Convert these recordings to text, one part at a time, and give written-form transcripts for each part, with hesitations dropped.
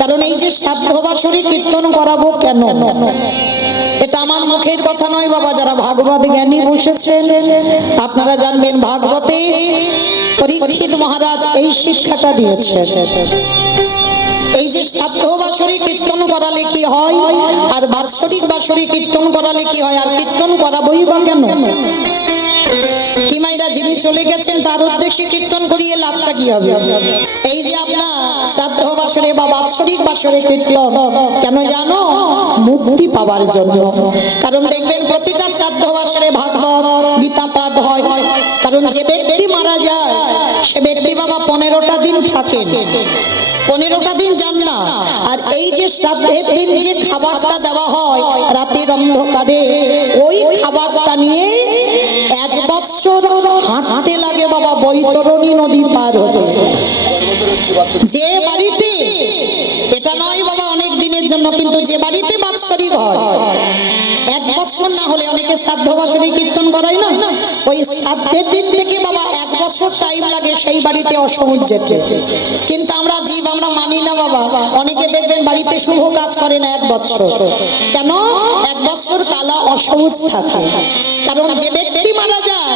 কারণ এই যে শ্রাদ্ধ বাসরে কীর্তন করাবো কেন, এটা আমার মুখের কথা নয় বাবা। যারা ভাগবত জ্ঞানী বসেছেন আপনারা জানবেন, ভাগবতে পরীক্ষিত মহারাজ এই শিক্ষাটা দিয়েছেন। এই যে শ্রাদ্ধ বাসরে কীর্তন করালে কি হয়, আর বাৎসরিক বাসরে কীর্তন করালে কি হয়, আর কীর্তন করাবই বা কেন? কি মাইরা যিনি চলে গেছেন তার উদ্দেশ্যে কীর্তন করিয়ে লাভটা কি হবে? এই যে আপনার শ্রাদ্ধ বাসরে বা বাৎসরিক বাসরে কীর্তন কেন জানো? মুক্তি পাওয়ার জন্য। কারণ দেখবেন প্রতিটা শ্রাদ্ধ বাসরে ভাগবত গীতা পাঠ হয়। কারণ যে ব্যক্তি মারা যায় সে ব্যক্তি বাবা 15টা দিন থাকেন, 15টা দিন যান না। আর এই যে শ্রাদ্ধের দিন যে খাবারটা দেওয়া হয় রাতের অন্ধকারে, ওই খাবারটা নিয়ে 1 বছর হাঁটতে লাগে বাবা বৈতরণী নদী পার হতে। যে বাড়িতে, এটা নয় বাবা অনেক দিনের জন্য, কিন্তু যে বাড়িতে বাৎসরিক হয় 1 বছর না হলে অনেকে শ্রাদ্ধ বাসরে কীর্তন করায় না, ওই শ্রাদ্ধের দিন থেকে বাবা 1 বছর টাইম লাগে সেই বাড়িতে অসহজ যেতে। কিন্তু আমরা জীব আমরা মানি না বাবা। অনেকে দেখবেন বাড়িতে শুভ কাজ করে না 1 বছর। কেন? 1 বছর কালা অসহজ থাকে। কারণ যে ব্যক্তি মারা যায়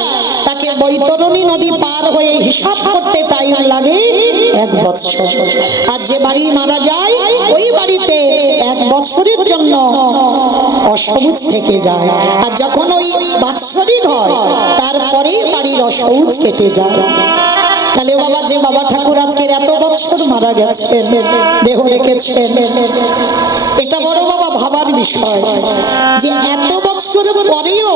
তাকে বৈতরণী নদী পার হয়ে হিসাব করতে টাইম লাগে 1 বছর। আর যে বাড়ি মারা যায় ওই বাড়িতে 1 বছরের জন্য অসহজ থেকে যায়। আর যখন ওই বাৎসরিক হয় তারপরে বাড়ির অসহজ কেটে যায়। তাহলে বাবা যে বাবা ঠাকুর আজকের এত বছর মারা গেছেন, দেহ রেখেছেন, এটা বড় বাবা ভাবার বিষয় যে এত বছর পরেও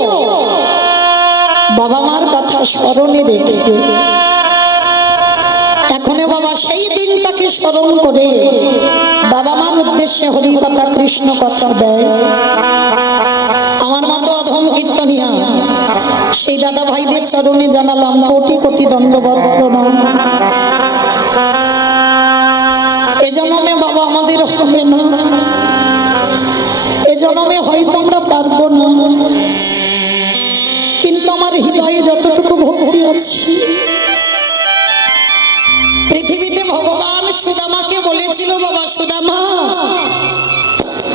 বাবা মার কথা স্মরণে রেখে এখনো বাবা সেই দিনটাকে স্মরণ করে বাবা মার উদ্দেশ্যে হরি কথা কৃষ্ণ কথা দেয়। আমার মতো অধম কীর্তনিয়া সেই দাদা ভাইদের চরণে জানালাম কোটি কোটি দণ্ডবত প্রণাম। এ জন্মে বাবা আমাদের হবে না, এ জন্মে হয়তো আমরা পারবো না, কিন্তু আমার হৃদয়ে যতটুকু ভক্তি আছে, পৃথিবীতে ভগবান সুদামাকে বলেছিল বাবা সুদামা,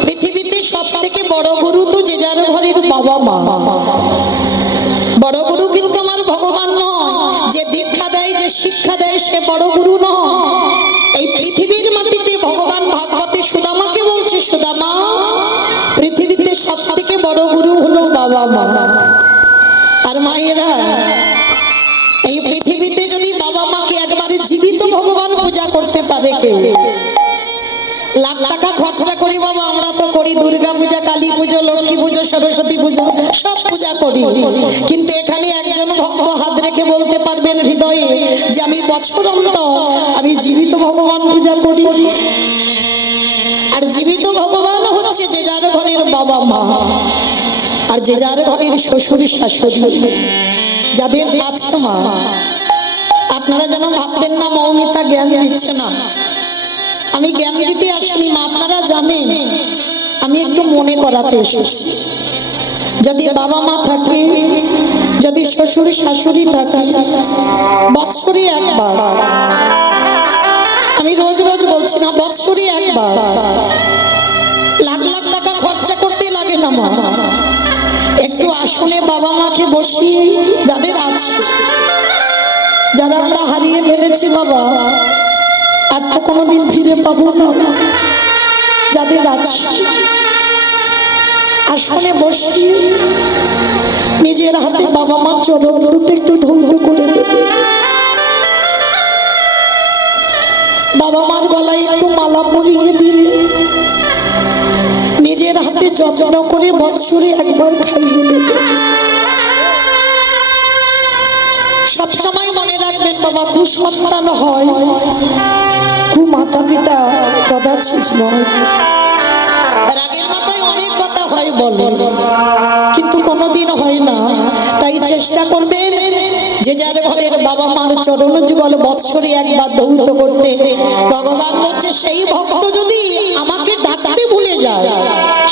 পৃথিবীতে সব থেকে বড় গুরু তো যে যার ঘরের বাবা মা। বড় গুরু কিন্তু আমার ভগবান নয়, যে দীক্ষা দেয় যে শিক্ষা দেয় সে বড় গুরু নয়। এই পৃথিবীর মাটিতে ভগবান ভাগবতে সুদামাকে বলছে, সুদামা পৃথিবীতে সব থেকে বড় গুরু হলো বাবা মা। আর মায়েরা, এই পৃথিবীতে যদি বাবা মাকে একবারে জীবিত ভগবান পূজা করতে পারে কেউ, লাখ টাকা খরচা করি বাবা, আমরা তো করি দুর্গা পূজা, কালী পুজো, লক্ষ্মী পুজো, সরস্বতী পুজো, সব পূজা করি। কিন্তু এখানে একজন ভক্ত হাত রেখে বলতে পারবেন হৃদয়ে যে আমি বছর অন্তর আমি জীবিত ভগবান পূজা করি। আর জীবিত ভগবান হচ্ছে যে যার ঘরের বাবা মা, আর যে যার ঘরের শ্বশুর শাশুড়ি, যাদের আছে মা। আপনারা যেন ভাববেন না মৌমিতা জ্ঞান দিচ্ছে না, আমি জ্ঞান দিতে আসিনি মা, আপনারা জানেন আমি একটু মনে করাতে এসেছি। যদি বাবা মা থাকে, যদি শ্বশুর শাশুড়ি থাকে, বৎসরে একবার, আমি রোজ রোজ বলছি না, বৎসরে একবার, লাখ লাখ টাকা খরচা করতে লাগে না মা, একটু আসনে বাবা মাকে বসিয়ে, যাদের আছে, যারা আমরা হারিয়ে ফেলেছি বাবা আর তো কোনোদিন ফিরে পাবো না, যাদের আছে আসনে বসিয়ে নিজের হাতে বাবা মার চরণ দুটো একটু ধৌত করে দেবে, বাবা মার গলায় একটু মালা পরিয়ে দিলে, নিজের হাতে যত্ন করে বৎসরে একবার খাইয়ে দেবে। সবসময় মনে রাখবেন বাবা, কুসন্তান হয়, কু মাতা পিতা কদাচিৎ নয়। রাগের মাথায় অনেক কথা হয় বলে, কিন্তু কোনোদিন হয় না। তাই চেষ্টা করবেন যে যার ঘরের বাবা মার চরণ যুগল বৎসরে একবার ধৌত করতে। ভগবান বলছে সেই ভক্ত যদি আমাকে ডাকতে ভুলে যায়,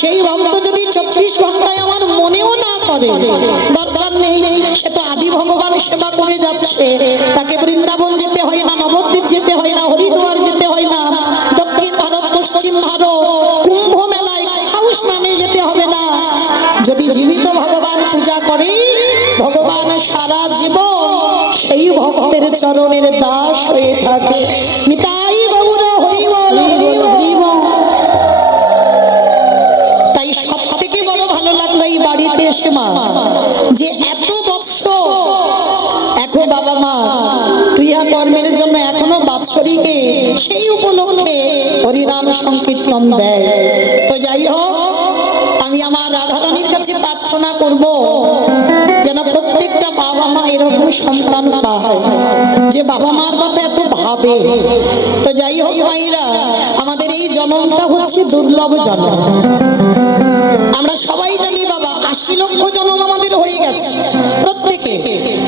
সেই ভক্ত যদি 24 ঘন্টায় আমার মনেও না করে, দরকার নেই, সে তো আদি ভগবান সেবা করে যাচ্ছে, তাকে বৃন্দাবন যেতে হয় না, নবদ্বীপ যেতে হয় না, হরিদ্বার যেতে হয় না, দক্ষিণ ভারতবর্ষ চরণের দাস হয়ে থাকে। নিতাই বাবুরা হরি বল, হরি বল। তাই সব থেকে বড় ভালো লাগলো এই বাড়িতে এসে মা, যে এত বৎসর এখন বাবা মা ক্রিয়া কর্মের জন্য এখনো বাৎসরিকে সেই উপলক্ষে হরিনাম সংকীর্তন দেয়। তো যাই হোক, আমি আমার রাধারানীর কাছে প্রার্থনা করব যেন প্রত্যেকটা বাবা মা এরকম সন্তান পায় যে বাবা মার কথা এত ভাবে। তো যাই হোক মায়েরা, আমাদের এই জন্মটা হচ্ছে দুর্লভ জন্ম। আমরা সবাই জানি বাবা 80 লক্ষ জন্ম আমাদের হয়ে গেছে প্রত্যেকে,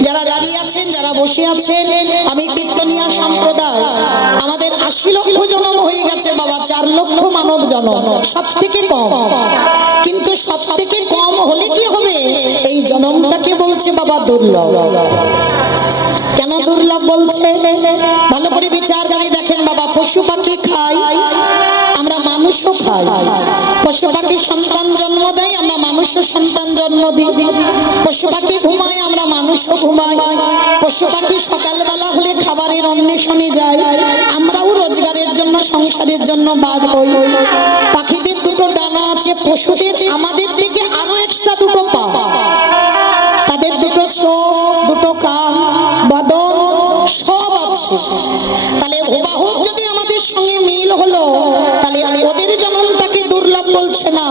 যারা দাঁড়িয়ে আছেন, যারা বসে আছেন, আমি কীর্তনিয়া সম্প্রদায়, আমাদের 80 লক্ষ জন্ম হয়ে গেছে বাবা। 4 লক্ষ মানব জন্ম সব থেকে কম, কিন্তু সব থেকে কম হলে কি হবে, এই জন্মটাকে বলছে বাবা দুর্লভ। কেন দুর্লভ বলছে ভালো করে বিচার করে দেখেন বাবা। পশু পাখি খাই, আমরা মানুষও খাই। পশু পাখি সন্তান জন্ম দেয়, আমরা মানুষও সন্তান জন্ম দিই। পশু পাখি ঘুমায়, আমরা মানুষও ঘুমাই। পশু পাখি সকালবেলা হলে খাবারের অন্বেষণে যায়, আমরাও রোজগারের জন্য, সংসারের জন্য বার হই। পাখিদের দুটো ডানা আছে, পশুদের আমাদের থেকে আরো এক্সট্রা দুটো পা, তাদের দুটো চোখ, দুটো কান, বদন সব আছে। তাহলে হুবাহুব যদি আমাদের সঙ্গে মিল হলো, তাহলে ওদের জন্মটাকে দুর্লভ বলছে না,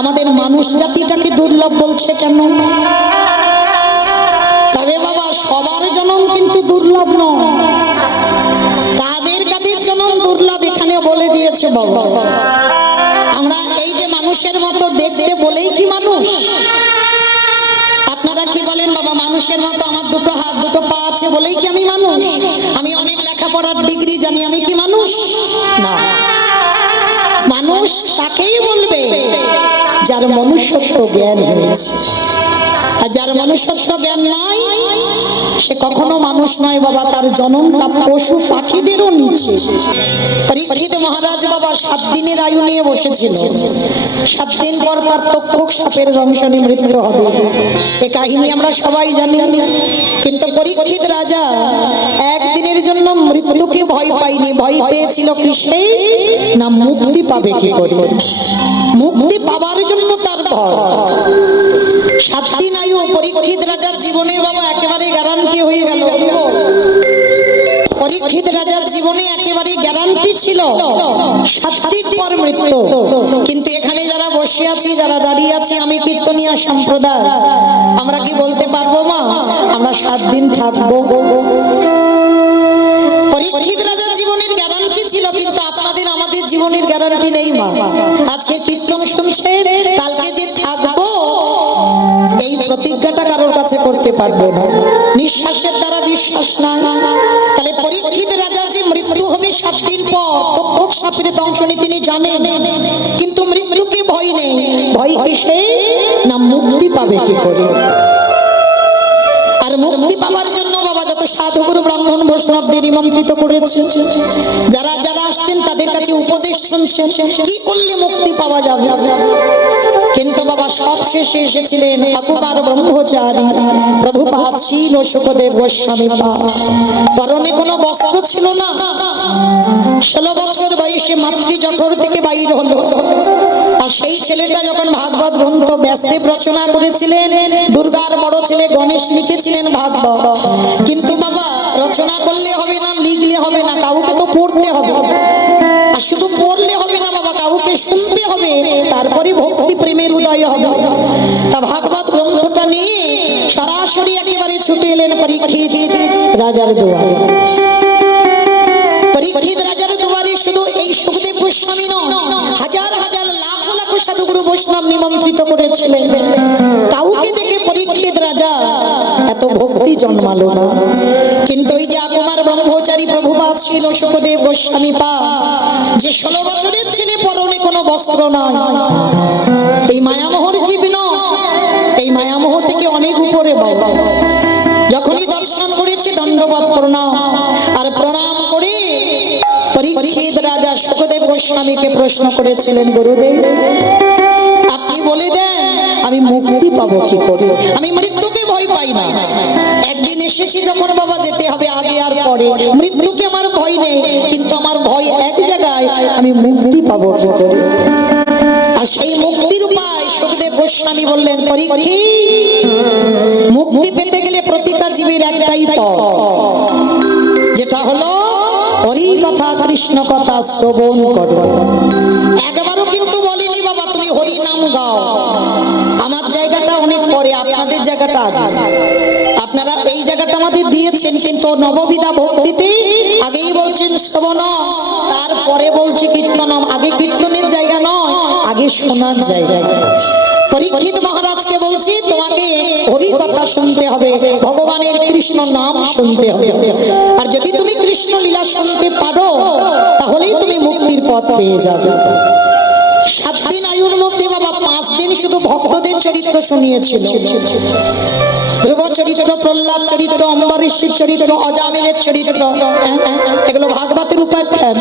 আমাদের মানুষ জাতিটাকে দুর্লভ বলছে কেন? তবে বাবা সবার জন্ম কিন্তু দুর্লভ নয়। কাদের কাদের জন্ম দুর্লভ এখানে বলে দিয়েছে বাবা। আমরা এই যে মানুষের মতো দেখতে বলেই কি মানুষ? আপনারা কি বলেন বাবা? মানুষের মতো আমার দুটো হাত, দুটো পা আছে বলেই কি আমি মানুষ? আমি অনেক লেখাপড়ার ডিগ্রি জানি, আমি কি মানুষ? না। মানুষ তাকেই বলবে যার মনুষ্যত্ব জ্ঞান হয়েছে, আর যার মনুষ্যত্ব জ্ঞান নাই সে কখনো মানুষ নয় বাবা। তার জন্মটা পশু পাখিদেরও নিচে। পরীক্ষিত মহারাজ বাবা 7 দিনের আয়ু নিয়ে বসেছিল। 7 দিন পর তার তক্ষক সাপের দংশনে মৃত্যু হবে, এ কাহিনী আমরা সবাই জানি। কিন্তু পরীক্ষিত রাজা একদিনের জন্য মৃত্যুকে ভয় পায়নি। ভয় পেয়েছিল কিসে? না মুক্তি পাবে কি করে। মুক্তি পাবার জন্য তার ভয়। 7 দিন আয়ু পরীক্ষিত রাজার জীবনের বাবা একেবারে গ্যারান্টি হয়ে গেল। পরীক্ষিত রাজার জীবনে একেবারে গ্যারান্টি ছিল 7 দিন পর মৃত্যু। কিন্তু এখানে যারা বসে আছি, যারা দাঁড়িয়ে আছি, আমি কীর্তনিয়া সম্প্রদায়, আমরা কি বলতে পারবো মা আমরা 7 দিন থাকবো? পরীক্ষিত রাজার জীবনের গ্যারান্টি ছিল, কিন্তু আপনাদের আমাদের জীবনের গ্যারান্টি নেই মা। আজকে কীর্তন শুনছেন, কালকে যে থাকবো এই প্রতিজ্ঞাটা কারোর কাছে করতে পারবো না। নিঃশ্বাসের দ্বারা বিশ্বাস নাই। তাহলে পরীক্ষিত রাজা যে মৃত্যু হবে 7 দিন পর, তক্ষক সাপের দংশনে তিনি জানেন, কিন্তু মৃত্যুকে ভয় নেই। ভয় কিসে? না মুক্তি পাবে কি করে। আর মুক্তি পাবার জন্য বাবা যত সাধুগুরু ব্রাহ্মণ বৈষ্ণবদের নিমন্ত্রিত করেছে, যারা যারা আসছেন তাদের কাছে উপদেশ শুনছেন কি করলে মুক্তি পাওয়া যাবে। কিন্তু বাবা সব শেষে এসেছিলেন ঠাকুমার ব্রহ্মচারী প্রভুপাদ শ্রীল সুখদেব গোস্বামী। পরনে কোনো বস্ত্র ছিল না। 16 বছর বয়সে মাতৃ জঠর থেকে বাইর হলো। আর সেই ছেলেটা যখন ভাগবত গ্রন্থ ব্যাসদেব রচনা করেছিলেন, দুর্গার বড় ছেলে গণেশ লিখেছিলেন ভাগবত। কিন্তু বাবা রচনা করলে হবে না, লিখলে হবে না, কাউকে তো পড়তে হবে। আর শুধু পড়লে হবে না বাবা, কাউকে শুনতে হবে, তারপরে ভক্তি প্রেমের উদয় হবে। তা ভাগবত গ্রন্থটা নিয়ে সরাসরি একেবারে ছুটে এলেন পরীক্ষিত রাজার দুয়ারে। পরীক্ষিত রাজার দুয়ারে শুধু এই সুখদেব গোস্বামী নয়, হাজার হাজার লাখ লাখ সাধুগুরু বৈষ্ণব নিমন্ত্রিত করেছিলেন। কাউকে দেখে পরীক্ষিত রাজা এত ভক্তি জন্মালো না। কিন্তু ওই যে আকুমার ব্রহ্মচারী প্রভুপাদ শ্রীল সুখদেব গোস্বামী যে 16 বছরের ছেলে, পরনে কোনো বস্ত্র নাই, এই মায়ামোহর জীব নয়, এই মায়ামোহ থেকে অনেক উপরে বাবা। যখনই দর্শন করেছে দণ্ডবত প্রণাম, আর প্রণাম করে পরীক্ষিত রাজা সুখদেব গোস্বামীকে প্রশ্ন করেছিলেন, গুরুদেব আপনি বলে দেন আমি মুক্তি পাবো কি করে, আমি মৃত্যুকে ভয় পাই না। একদিন একদিন এসেছি যখন বাবা যেতে হবে আগে আর পরে, মৃত্যুকে আমার ভয় নেই, কিন্তু আমার ভয় এক জায়গায়, আমি মুক্তি পাবো কি করে। আর সেই মুক্তির উপায় সুখদেব গোস্বামী বললেন, পরীক্ষিত, মুক্তি পেতে গেলে প্রতিটা জীবের একটাই পথ, যেটা হলো হরি কথা কৃষ্ণ কথা শ্রবণ করো। একবারও কিন্তু বলিনি বাবা তুমি হরি নাম গাও, আমার জায়গাটা অনেক পরে, আপনাদের জায়গাটা আগে। আপনারা এই জায়গাটা আমাদের দিয়েছেন, কিন্তু নববিধা ভক্তিতে আগেই বলছেন শ্রবণ, তারপরে বলছে কীর্তনম। আগে কীর্তনের জায়গা নয়, আগে শোনার জায়গা। পরীক্ষিত মহারাজকে বলছি তোমাকে হরি কথা শুনতে হবে, ভগবানের কৃষ্ণ নাম শুনতে হবে। আর যদি তুমি কৃষ্ণ লীলা শুনতে পারো তাহলেই তুমি মুক্তির পথ পেয়ে যাবে। 7 দিন আয়ুর মধ্যে বাবা 5 দিন শুধু ভক্তদের চরিত্র শুনিয়েছিল। ধ্রুব চরিত্র, প্রহ্লাদ চরিত্র, অম্বরীশের চরিত্র, অজামিলের চরিত্র, এগুলো ভাগবতের উপাখ্যান।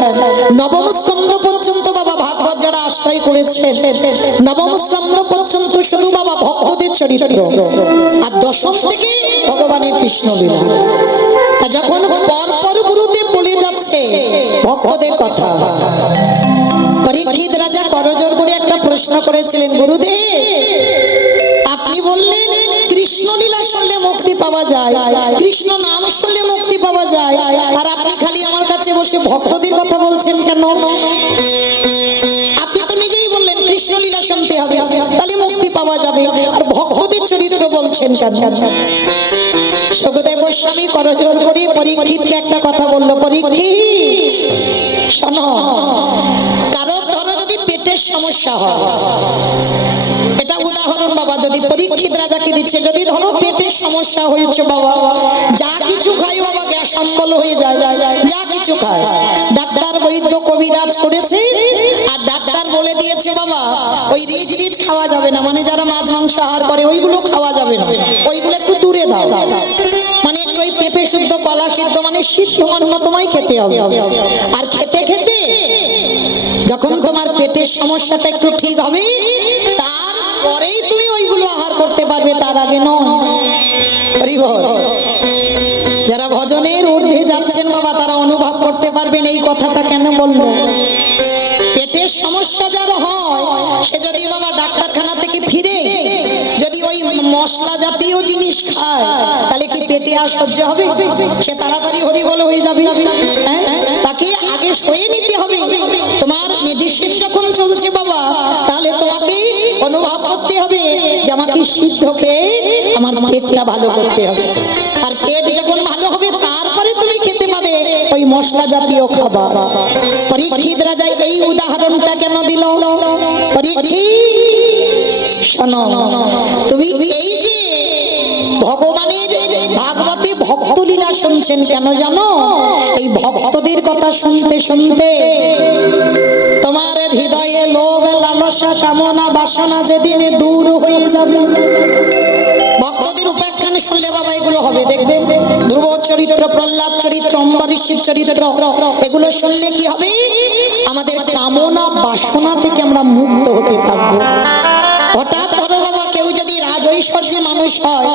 নবম স্কন্ধ পর্যন্ত বাবা ভাগবত যারা আশ্রয় করেছে, নবম স্কন্ধ পর্যন্ত শুধু বাবা ভক্তদের চরিত্র, আর দশম থেকে ভগবানের কৃষ্ণ লীলা। যখন পরপর গুরুদেব বলে যাচ্ছে ভক্তদের কথা, পরীক্ষিত রাজা করজোড় করে একটা প্রশ্ন করেছিলেন, গুরুদেব আপনি বললেন কৃষ্ণ লীলা শুনলে মুক্তি পাওয়া যায়, কৃষ্ণ নাম শুনলে মুক্তি পাওয়া যায়, আর আপনি খালি আমার কাছে বসে ভক্তদের কথা বলছেন কেন? আপনি তো নিজেই বললেন কৃষ্ণ লীলা শুনতে হবে, তাহলে মুক্তি পাওয়া যাবে, আর ভক্তদের চরিত্র বলছেন কেন? সুখদেব গোস্বামী করজোড় করে পরীক্ষিতকে একটা কথা বললো, পরীক্ষিত শোনো, কারোর ধরো যদি পেটের সমস্যা হয়, এটা উদাহরণ বাবা, যদি পরীক্ষিত রাজাকে দিচ্ছে, যদি ধরো পেটের সমস্যা হয়েছে বাবা, যা কিছু খাই বাবা গ্যাস অম্বল হয়ে যায়, যা কিছু খায়, ডাক্তার বৈদ্য কবিরাজ করেছে, আর ডাক্তার বলে দিয়েছে বাবা ওই রিচ রিচ খাওয়া যাবে না, মানে যারা মাছ মাংস আহার করে ওইগুলো খাওয়া যাবে না, ওইগুলো একটু দূরে দাও, মানে একটু ওই পেঁপে শুদ্ধ, কলা সিদ্ধ, মানে সিদ্ধ অন্ন তোমায় খেতে হবে। আর খেতে খেতে যখন তোমার পেটের সমস্যাটা একটু ঠিক হবে তারপরেই তুমি ওইগুলো আহার করতে পারবে, তার আগে নয়। যারা ভজনের ঊর্ধ্বে যাচ্ছেন বাবা তারা অনুভব করতে পারবেন এই কথাটা কেন বলবো। পেটের সমস্যা যার হয় সে যদি বাবা ডাক্তারখানা থেকে ফিরে যদি ওই মশলা জাতীয় জিনিস খায় তাহলে কি পেটে আর সহ্য হবে? সে তাড়াতাড়ি হরিবল হয়ে যাবে। তাকে আগে সয়ে নিতে হবে। তোমার মেডিসিন যখন চলছে বাবা তাহলে তোমাকে অনুভব করতে হবে যে আমাকে সিদ্ধ খেয়ে আমার পেটটা ভালো করতে হবে, আর পেট যখন ভালো হবে তারপরে তুমি খেতে পাবে ওই মশলা জাতীয় খাবার। পরীক্ষিত রাজা এই উদাহরণটা কেন দিল? পরীক্ষিত শোনো, তুমি এই যে ভগবানের ভাগবতে ভক্ত লীলা শুনছেন কেন জানো? এই ভক্তদের কথা শুনতে শুনতে তোমার হৃদয়ে লোভ, লালসা, কামনা, বাসনা যেদিনে দূর হয়ে যাবে। ভক্তদের উপাখ্যান শুনলে বাবা এগুলো হবে, দেখবেন ধ্রুব চরিত্র, প্রহ্লাদ চরিত্র, অম্বরীশের চরিত্র, এগুলো শুনলে কি হবে? আমাদের কামনা বাসনা থেকে আমরা মুক্ত হতে পারবো। হঠাৎ ধরো বাবা কেউ যদি রাজৈশ্বর্যে মানুষ হয়,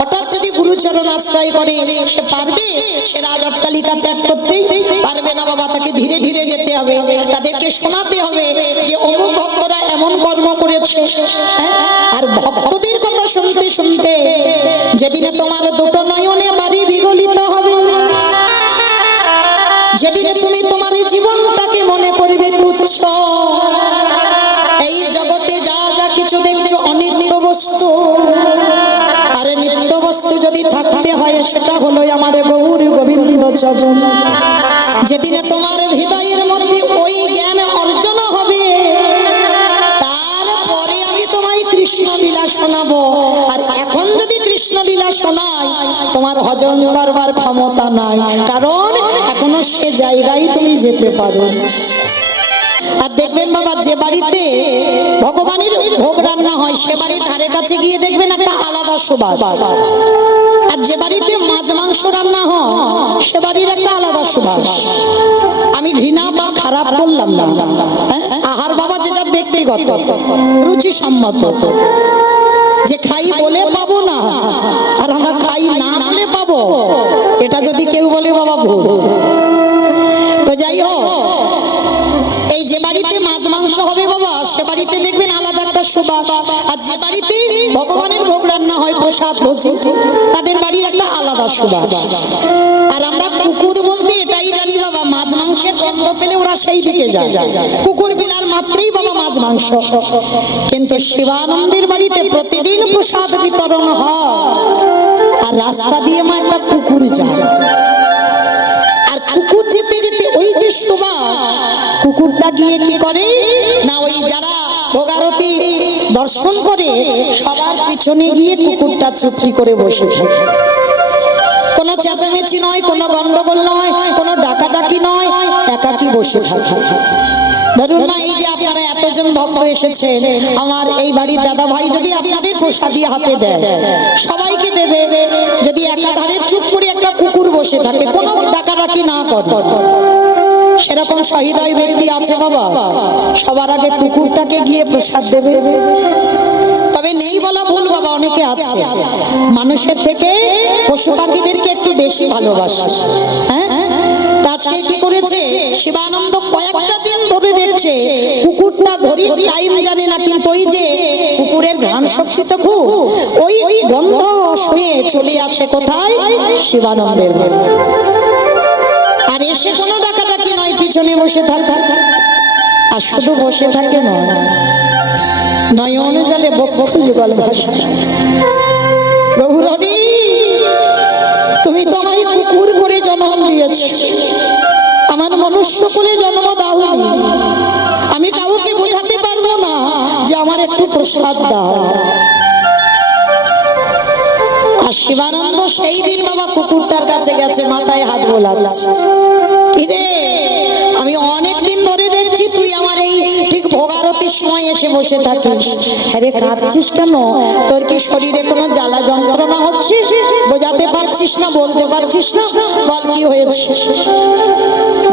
হঠাৎ যদি গুরুচরণ আশ্রয় করে, সে পারবে? সে রাজ অট্টালিকা ত্যাগ করতে পারবে না বাবা। তাকে ধীরে ধীরে যেতে হবে, তাদেরকে শোনাতে হবে যে অমুক ভক্তরা এমন কর্ম করেছে। আর ভক্তদের কথা শুনতে শুনতে যেদিনে তোমার দুটো নয়নে বাড়ি বিগলিত হবে, যেদিনে তুমি তোমার জীবনটাকে মনে করবে তুচ্ছ, এই জগতে যা যা কিছু দেখছো অনিত্য বস্তু, আর নিত্য বস্তু যদি থাকতে হয় সেটা হলো আমার গৌর গোবিন্দ চরণ। যেদিনে তোমার হৃদয়ের মধ্যে ওই জ্ঞান অর্জন হবে তারপরে আমি তোমায় কৃষ্ণ লীলা শোনাবো। আর এখন যদি কৃষ্ণ লীলা শোনাই তোমার হজম করবার ক্ষমতা নাই, কারণ এখনো সে জায়গায় তুমি যেতে পারো। আর দেখবেন বাবা যে বাড়িতে ভগবানের ভোগ রান্না হয় সে বাড়ির ধারে কাছে গিয়ে দেখবেন একটা আলাদা সুবাস, আর যে বাড়িতে মাছ মাংস রান্না হয় সে বাড়ির একটা আলাদা সুবাস। আমি ঘৃণা বা খারাপ বললাম না, আহার বাবা যেটা ব্যক্তিগত রুচি সম্মত। যে খাই বলে পাবো না, আর আমরা খাই না বলে পাবো, এটা যদি কেউ বলে বাবা ভুল। তো যাই হোক, এই যে বাড়িতে মাছ মাংস হবে বাবা, সে বাড়িতে দেখবেন আলাদা একটা সুবাস। আর যে বাড়িতে ভগবানের ভোগ রান্না হয়, প্রসাদ ভোজি, তাদের বাড়ির একটা আলাদা সুবাস। আর আমরা কুকুর বলতে এটাই জানি বাবা, মাছ মাংসের গন্ধ পেলে ওরা সেই দিকে যায়, কুকুর বিড়াল মাত্রই বাবা মাছ মাংস। কিন্তু শিবানন্দের বাড়িতে প্রতিদিন প্রসাদ বিতরণ হয়, আর রাস্তা দিয়ে মা একটা কুকুর যায়, আর কুকুর যেতে যেতে ওই যে সুবাস, কুকুরটা গিয়ে কি করে না, ওই যারা ভোগারতি দর্শন করে সবার পিছনে গিয়ে কুকুরটা চুপটি করে বসে থাকে। কোনো চেঁচামেচি নয়, কোনো গন্ডগোল নয়, কোনো ডাকাডাকি নয়, একাকি বসে থাকে। ধরুন না, এই যে আপনারা এতজন ভক্ত এসেছেন, আমার এই বাড়ির দাদা ভাই যদি আপনাদের প্রসাদী হাতে দেয়, সবাইকে দেবে, যদি একাধারে চুপ করে একটা কুকুর বসে থাকে, কোনো ডাকাডাকি না করে, সেরকম সহৃদয় ব্যক্তি আছে বাবা, সবার আগে কুকুরটাকে গিয়ে প্রসাদ দেবে। তবে নেই বলা ভুল বাবা, অনেকে আছে মানুষের থেকে পশু পাখিদেরকে একটু বেশি ভালোবাসে। হ্যাঁ, আজকে কি করেছে শিবানন্দ, কয়েকটা দিন ধরে দেখছে কুকুরটা ঘড়ির টাইম জানে না, কিন্তু ওই যে কুকুরের ঘ্রাণ শক্তি তো খুব, ওই গন্ধ শুয়ে চলে আসে কোথায়, শিবানন্দের ঘরে। আর এসে কোনো ডাকাডাকি নয়, পিছনে বসে থাকে। আর শুধু বসে থাকে নয়, নয়ন জলে বক্ষু যুগল ভাষা, গৌরী তুমি তো আমায় কুকুর করে জন্ম দিয়েছ, আমার মনুষ্য করে জন্ম দাওনি, আমি কাউকে বোঝাতে পারবো না যে আমার একটু প্রসাদ দাও। আর শিবানন্দ সেই দিন বাবা কুকুরটার কাছে গেছে, মাথায় হাত বোলাচ্ছে, কিরে আমি অনেক দিন ধরে দেখছি তুই আমার এই ঠিক ভোগারতির সময় এসে বসে থাকিস, আরে কাঁদছিস কেন? তোর কি শরীরে কোনো জ্বালা যন্ত্রণা হচ্ছে? বোঝাতে পারছিস না, বলতে পারছিস না, বল কি হয়েছে?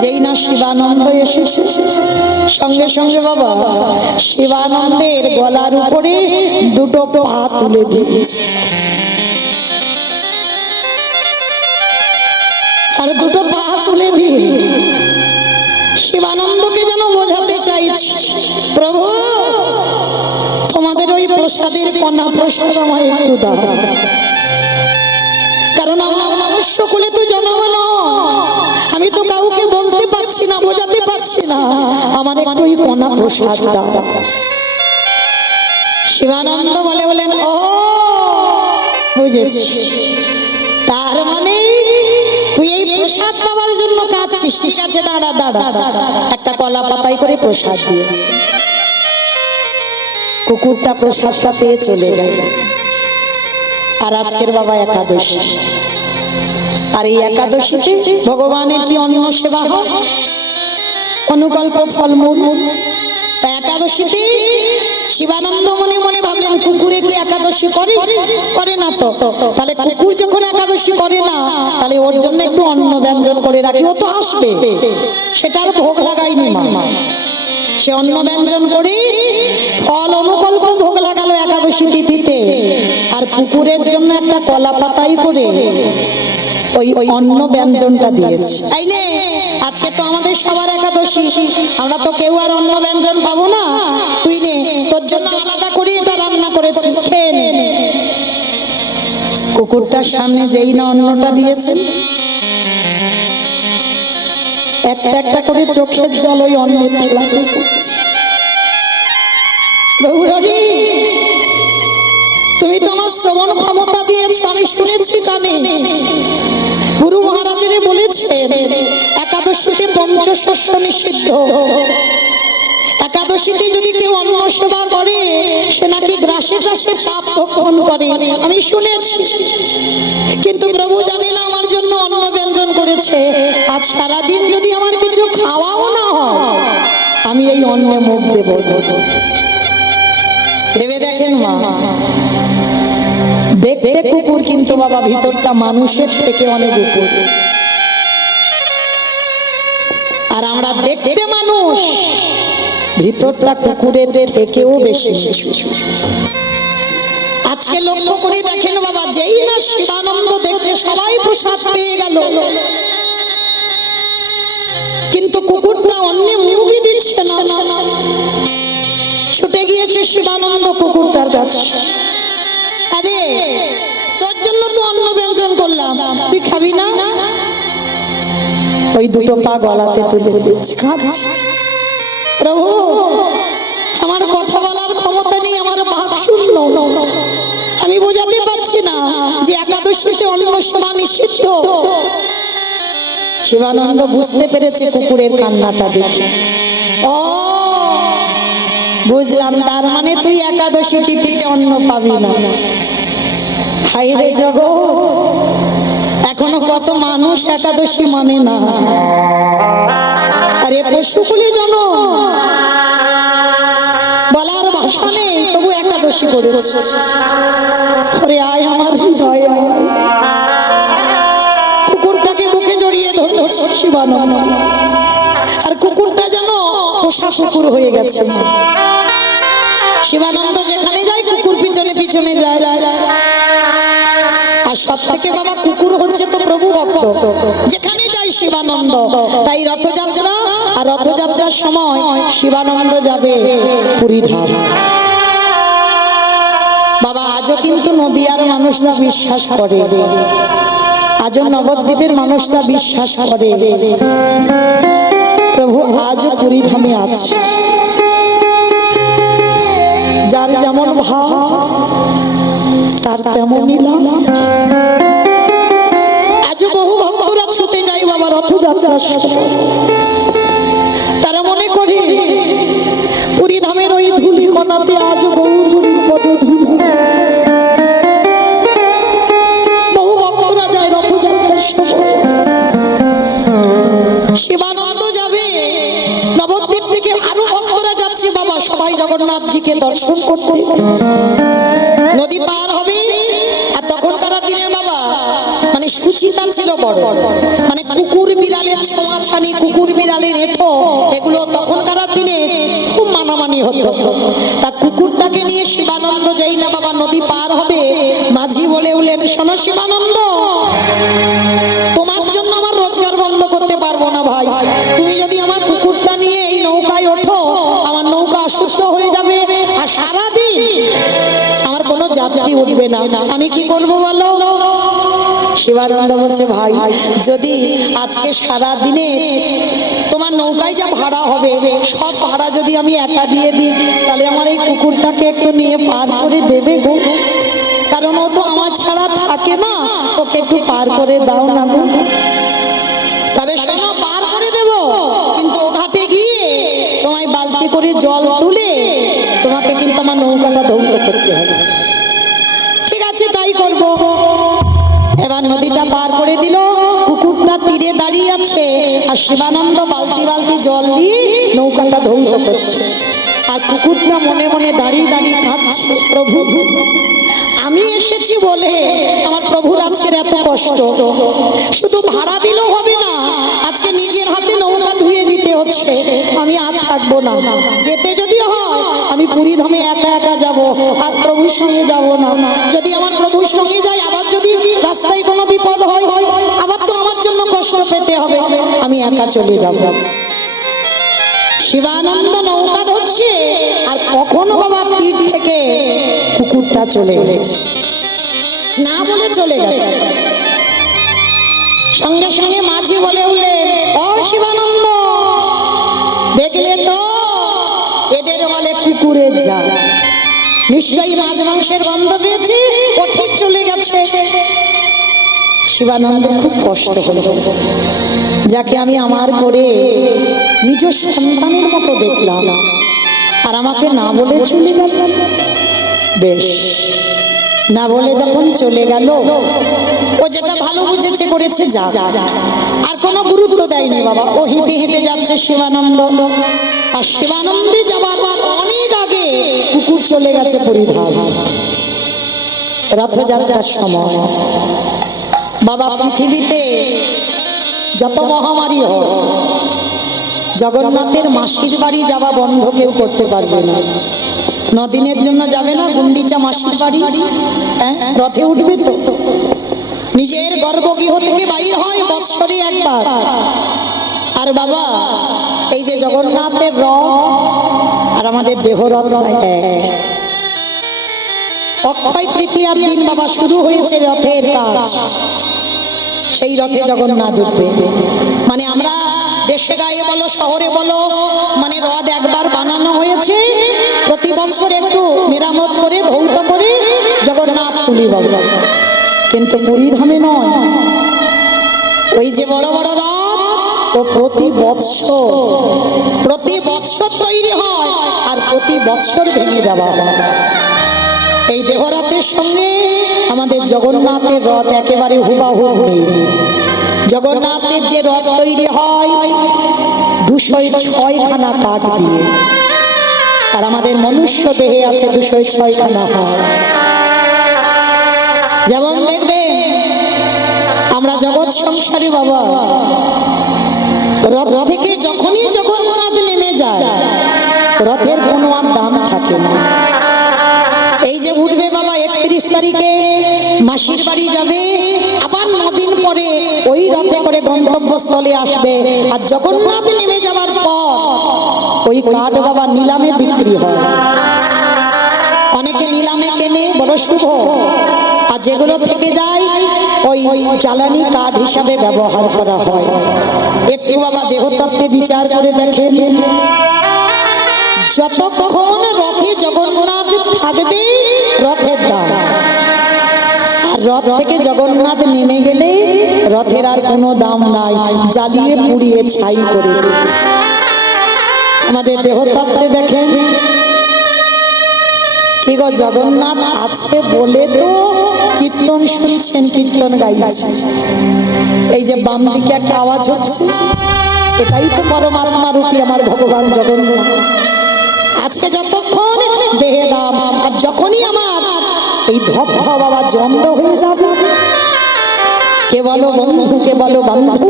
যেই না শিবানন্দ এসেছে, সঙ্গে সঙ্গে বাবা শিবানন্দের গলার উপরে দুটো পা তুলে দিয়েছে, আর দুটো পা তুলে দিয়ে শিবানন্দকে যেন বোঝাতে চাইছে, প্রভু তোমাদের ওই প্রসাদের কণা প্রসাদ আমায় একটু দাও, কারণ আমার মনুষ্য কুলে তো জন্ম না, আমি তো কাউকে বলতে পারছি না, বোঝাতে পারছি না, আমার একটু ওই কণা প্রসাদ দাও। শিবানন্দ বলেন, ও বুঝেছি, তার মানে তুই এই প্রসাদ পাওয়ার জন্য কাঁদছিস, ঠিক আছে দাঁড়া দাঁড়া, একটা কলা পাতায় করে প্রসাদ দিয়েছে। কুকুরটা প্রসাদটা পেয়ে চলে গেল। আর আজকের বাবা একাদশী, আর এই একাদশীতে ভগবানের কি অন্ন সেবা হয়, অনুকল্প ফলমূল। তা একাদশীতে শিবানন্দ মনে মনে ভাবলেন, কুকুরে কি একাদশী করে না তো, তাহলে কুকুর যখন একাদশী করে না, তাহলে ওর জন্য একটু অন্ন ব্যঞ্জন করে রাখি, ও তো আসবে, সেটার ভোগ লাগাইনি মা, সে অন্ন ব্যঞ্জন করে ফল অনুকল্প ভোগ লাগালো একাদশী তিথিতে, আর কুকুরের জন্য একটা কলা পাতাই করে ওই অন্ন ব্যঞ্জনটা দিয়েছে। তাই নে, আজকে তো আমাদের সবার একাদশী, আমরা তো কেউ আর অন্ন ব্যঞ্জন পাবো না, তুই নে, তোর জন্য আলাদা করে এটা রান্না করেছি, খেয়ে নে। কুকুরটার সামনে যেই না অন্নটা দিয়েছে, একটা একটা করে চোখের জল ওই অন্নের থালাতে পড়ছে। গৌরী তুমি তো আমার শ্রবণ ক্ষমতা দিয়েছো, আমি শুনেছি কানে, গুরু মহারাজের বলেছেন একাদশীতে পঞ্চশস্য নিষিদ্ধ, একাদশীতে যদি কেউ অন্ন সেবা করে সে নাকি গ্রাসে গ্রাসে পাপ ভক্ষণ করে, আমি শুনেছি, কিন্তু প্রভু জানে না আমার জন্য অন্ন ব্যঞ্জন করেছে, আজ সারাদিন যদি আমার কিছু খাওয়াও না হয়, আমি এই অন্নে মুখ দেব। ভেবে দেখেন মা, দেখতে কুকুর কিন্তু বাবা ভিতরটা মানুষের থেকে অনেক উপর, আর আমরা দেখতে মানুষ, ভিতরটা কুকুরের থেকেও বেশি। আজ আজকে লক্ষ্য করে দেখেন বাবা, যেই না শিবানন্দ দেখছে সবাই প্রসাদ পেয়ে গেল, কিন্তু কুকুরটা অন্য মুরগি দিচ্ছে না, ছুটে গিয়েছে শিবানন্দ কুকুরটার কাছে। আরে তোর জন্য তো অন্ন ব্যঞ্জন করলাম, তুই খাবি না? ওই দুটো পা গলাতে তুলে দিচ্ছে, খাচ্ছে। প্রভু, আমার কথা বলার ক্ষমতা নেই, আমার বাক শূন্য, আমি বোঝাতে পারছি না যে একাদশীতে অন্ন সেবা নিষিদ্ধ। শিবানন্দ বুঝতে পেরেছে কুকুরের কান্নাটা দেখে। ও বুঝলাম, তার মানে তুই একাদশী তিথিতে অন্ন পাবি না। হায় রে জগৎ, এখনো কত মানুষ একাদশী মানে না। আরে পশুকুলি জন, বলার ভাষা নেই, তবু একাদশী করেছে। ওরে আয় আমার হৃদয়, কুকুরটাকে বুকে জড়িয়ে ধরল শিবানন্দ। আর কুকুরটা যেন পোষা কুকুর হয়ে গেছে। শিবানন্দ যেখানে যায় কুকুর পিছনে পিছনে যায়। আর সব থেকে বাবা কুকুর হচ্ছে তো প্রভু ভক্ত, যেখানে যায় শিবানন্দ। তাই রথযাত্রা, আর রথযাত্রার সময় শিবানন্দ যাবে পুরীধাম। বাবা আজও কিন্তু নদিয়ার মানুষরা বিশ্বাস করে, আজও নবদ্বীপের মানুষরা বিশ্বাস করে প্রভু আজও পুরীধামে আছে। যার যেমন ভাব তার তেমনই লাভ। আজও বহু ভক্তরা ছুটে যায় বাবা রথযাত্রার সময়। তারা মনে করে পুরীধামের ওই ধুলি কণাতে আজও গৌর হরির পদধূলি। বহু ভক্তরা যায় রথযাত্রার সময়। শিবানন্দ যাবে, নবদ্বীপ থেকে আরো ভক্তরা যাচ্ছে বাবা, সবাই জগন্নাথজিকে দর্শন করতে। নদী পার হবে, আর তখনকার দিনের বাবা মানে সুচিতা ছিল বড়, মানে কুকুর বিড়ালের ছোঁয়াছানি, কুকুর বিড়ালের এঁঠো, এগুলো তখনকার দিনে খুব মানামানি হতো। তা কুকুরটাকে নিয়ে শিবানন্দ যেই না বাবা নদী পার হবে, মাঝি বলে উঠলেন, শোনো শিবানন্দ, তোমার জন্য আমার রোজগার বন্ধ করতে পারবো না ভাই। তুমি যদি আমার কুকুরটা নিয়ে এই নৌকায় ওঠো, আমার নৌকা অসুস্থ হয়ে যাবে, আর সারাদিন আমার কোনো যাত্রী উঠবে না, আমি কি করবো বলো? শিবানন্দ বলছে, ভাই যদি আজকে সারা দিনে তোমার নৌকায় যা ভাড়া হবে, সব ভাড়া যদি আমি একা দিয়ে দিই, তাহলে আমার এই কুকুরটাকে একটু নিয়ে পার করে দেবে গো, কারণ ও তো আমার ছাড়া থাকে না, ওকে একটু পার করে দাও না গো। তবে শোনো, পার করে দেবো, কিন্তু ও ঘাটে গিয়ে তোমায় বালতি করে জল তুলে তোমাকে কিন্তু আমার নৌকাটা ধৌত করতে হবে। ঠিক আছে, তাই করবো। এবার নদীটা পার করে দিল, কুকুরটা তীরে দাঁড়িয়ে আছে, আর শিবানন্দ বালতি বালতি জল দিয়ে নৌকাটা ধৌত করছে। আর কুকুরটা মনে মনে দাঁড়িয়ে দাঁড়িয়ে কাঁদছে, প্রভু আমি এসেছি বলে আমার প্রভুর আজকের এত কষ্ট, শুধু ভাড়া দিলেও হবে না, আজকে নিজের হাতে নৌকা ধুয়ে দিতে হচ্ছে, আমি আর থাকবো না। যেতে যদি হয় আমি পুরীধামে একা একা যাব, আর প্রভুর সঙ্গে যাব না। যদি আমার প্রভুর সঙ্গে যাই, আবার যদি রাস্তায় কোনো বিপদ হয়, আবার তো আমার জন্য কষ্ট পেতে হবে, আমি একা চলে যাব। শিবানন্দ নৌকা ধরছে, আর কখনো বাবা তীর থেকে কুকুরটা চলে গেছে, না বলে চলে গেছে। সঙ্গে সঙ্গে মাঝি বলে উঠলেন, ও শিবানন্দ, দেখলে তো এদের বলে কুকুরের জাত, নিশ্চয়ই মাছ মাংসের গন্ধ পেয়েছে, ও ঠিক চলে গেছে। শিবানন্দের খুব কষ্ট হলো, যাকে আমি আমার করে নিজ সন্তানের মতো দেখলাম, আর আমাকে না বলে চলে গেল। বেশ, না বলে যখন চলে গেল, ও যেটা ভালো বুঝেছে করেছে, যা আর কোনো গুরুত্ব দেয়নি বাবা। ও হেঁটে হেঁটে যাচ্ছে শিবানন্দ, আর শিবানন্দে যাবার অনেক আগে কুকুর চলে গেছে পুরীধাম। রথযাত্রার সময় বাবা, পৃথিবীতে যত মহামারী হোক, জগন্নাথের মাসির বাড়ি যাওয়া বন্ধ কেউ করতে পারবে না। 9 দিনের জন্য যাবে না গুন্ডিচা মাসির বাড়ি? হ্যাঁ, রথে উঠবে তো। নিজের গর্ভগৃহ থেকে বাইর হয় বৎসরে একবার। আর বাবা, এই যে জগন্নাথের রথ আর আমাদের দেহ রথ এক। অক্ষয় তৃতীয়ার দিন বাবা শুরু হয়েছে রথের কাজ। সেই রথে জগন্নাথ উঠবে। মানে আমরা দেশে গায়ে বলো শহরে বলো, মানে রথ একবার বানানো হয়েছে, প্রতি বছর একটু মেরামত করে ধৌত করে জগন্নাথ তুলি বাবা। কিন্তু পুরী ধামে নয়, ওই যে বড় বড় রথ ও প্রতি বৎসর তৈরি হয় আর প্রতি বৎসর ভেঙে দেওয়া হয়। এই দেহরথের সঙ্গে আমাদের জগন্নাথের রথ একেবারে হুবাহু মিল। জগন্নাথের যে রথ তৈরি হয় 206খানা কাঠ দিয়ে, আর আমাদের মনুষ্য দেহে আছে 206খানা হাড়। যেমন দেখবে আমরা জগৎ সংসারে বাবা, রথ থেকে যখনই জগন্নাথ নেমে যায় রথের কোনো আর দাম থাকে না। এই যে উঠবে বাবা 31 তারিখে মাসির বাড়ি যাবে, আবার 9 দিন পরে ওই রথে করে গন্তব্যস্থলে আসবে। আর জগন্নাথ নেমে যাবার পর ওই কাঠ বাবা নিলামে বিক্রি হয়। অনেকে নিলামে কেনে, বড় শুভ। আর যেগুলো থেকে যায় ওই জ্বালানি কাঠ হিসাবে ব্যবহার করা হয়। একটু বাবা দেহতত্ত্বে বিচার করে দেখেন, যতক্ষণ রথে জগন্নাথ থাকবে রথের দাম, আর রথ থেকে জগন্নাথ নেমে গেলে রথের আর কোনো দাম নাই, জ্বালিয়ে পুড়িয়ে ছাই করে দেবে। আমাদের দেহতত্ত্বে দেখেন কি গো, জগন্নাথ আছে বলে তো কীর্তন শুনছেন, কীর্তন গাইছে। এই যে বাম দিকে একটা আওয়াজ হচ্ছে, এটাই তো পরমাত্মা রূপী আমার ভগবান জগন্নাথ আছে যতক্ষণ দেহে দাম। আর যখনই আমার এই ধপ বাবা জন্দ হয়ে যাবে, কে বলো বন্ধু, কে বলো বন্ধু,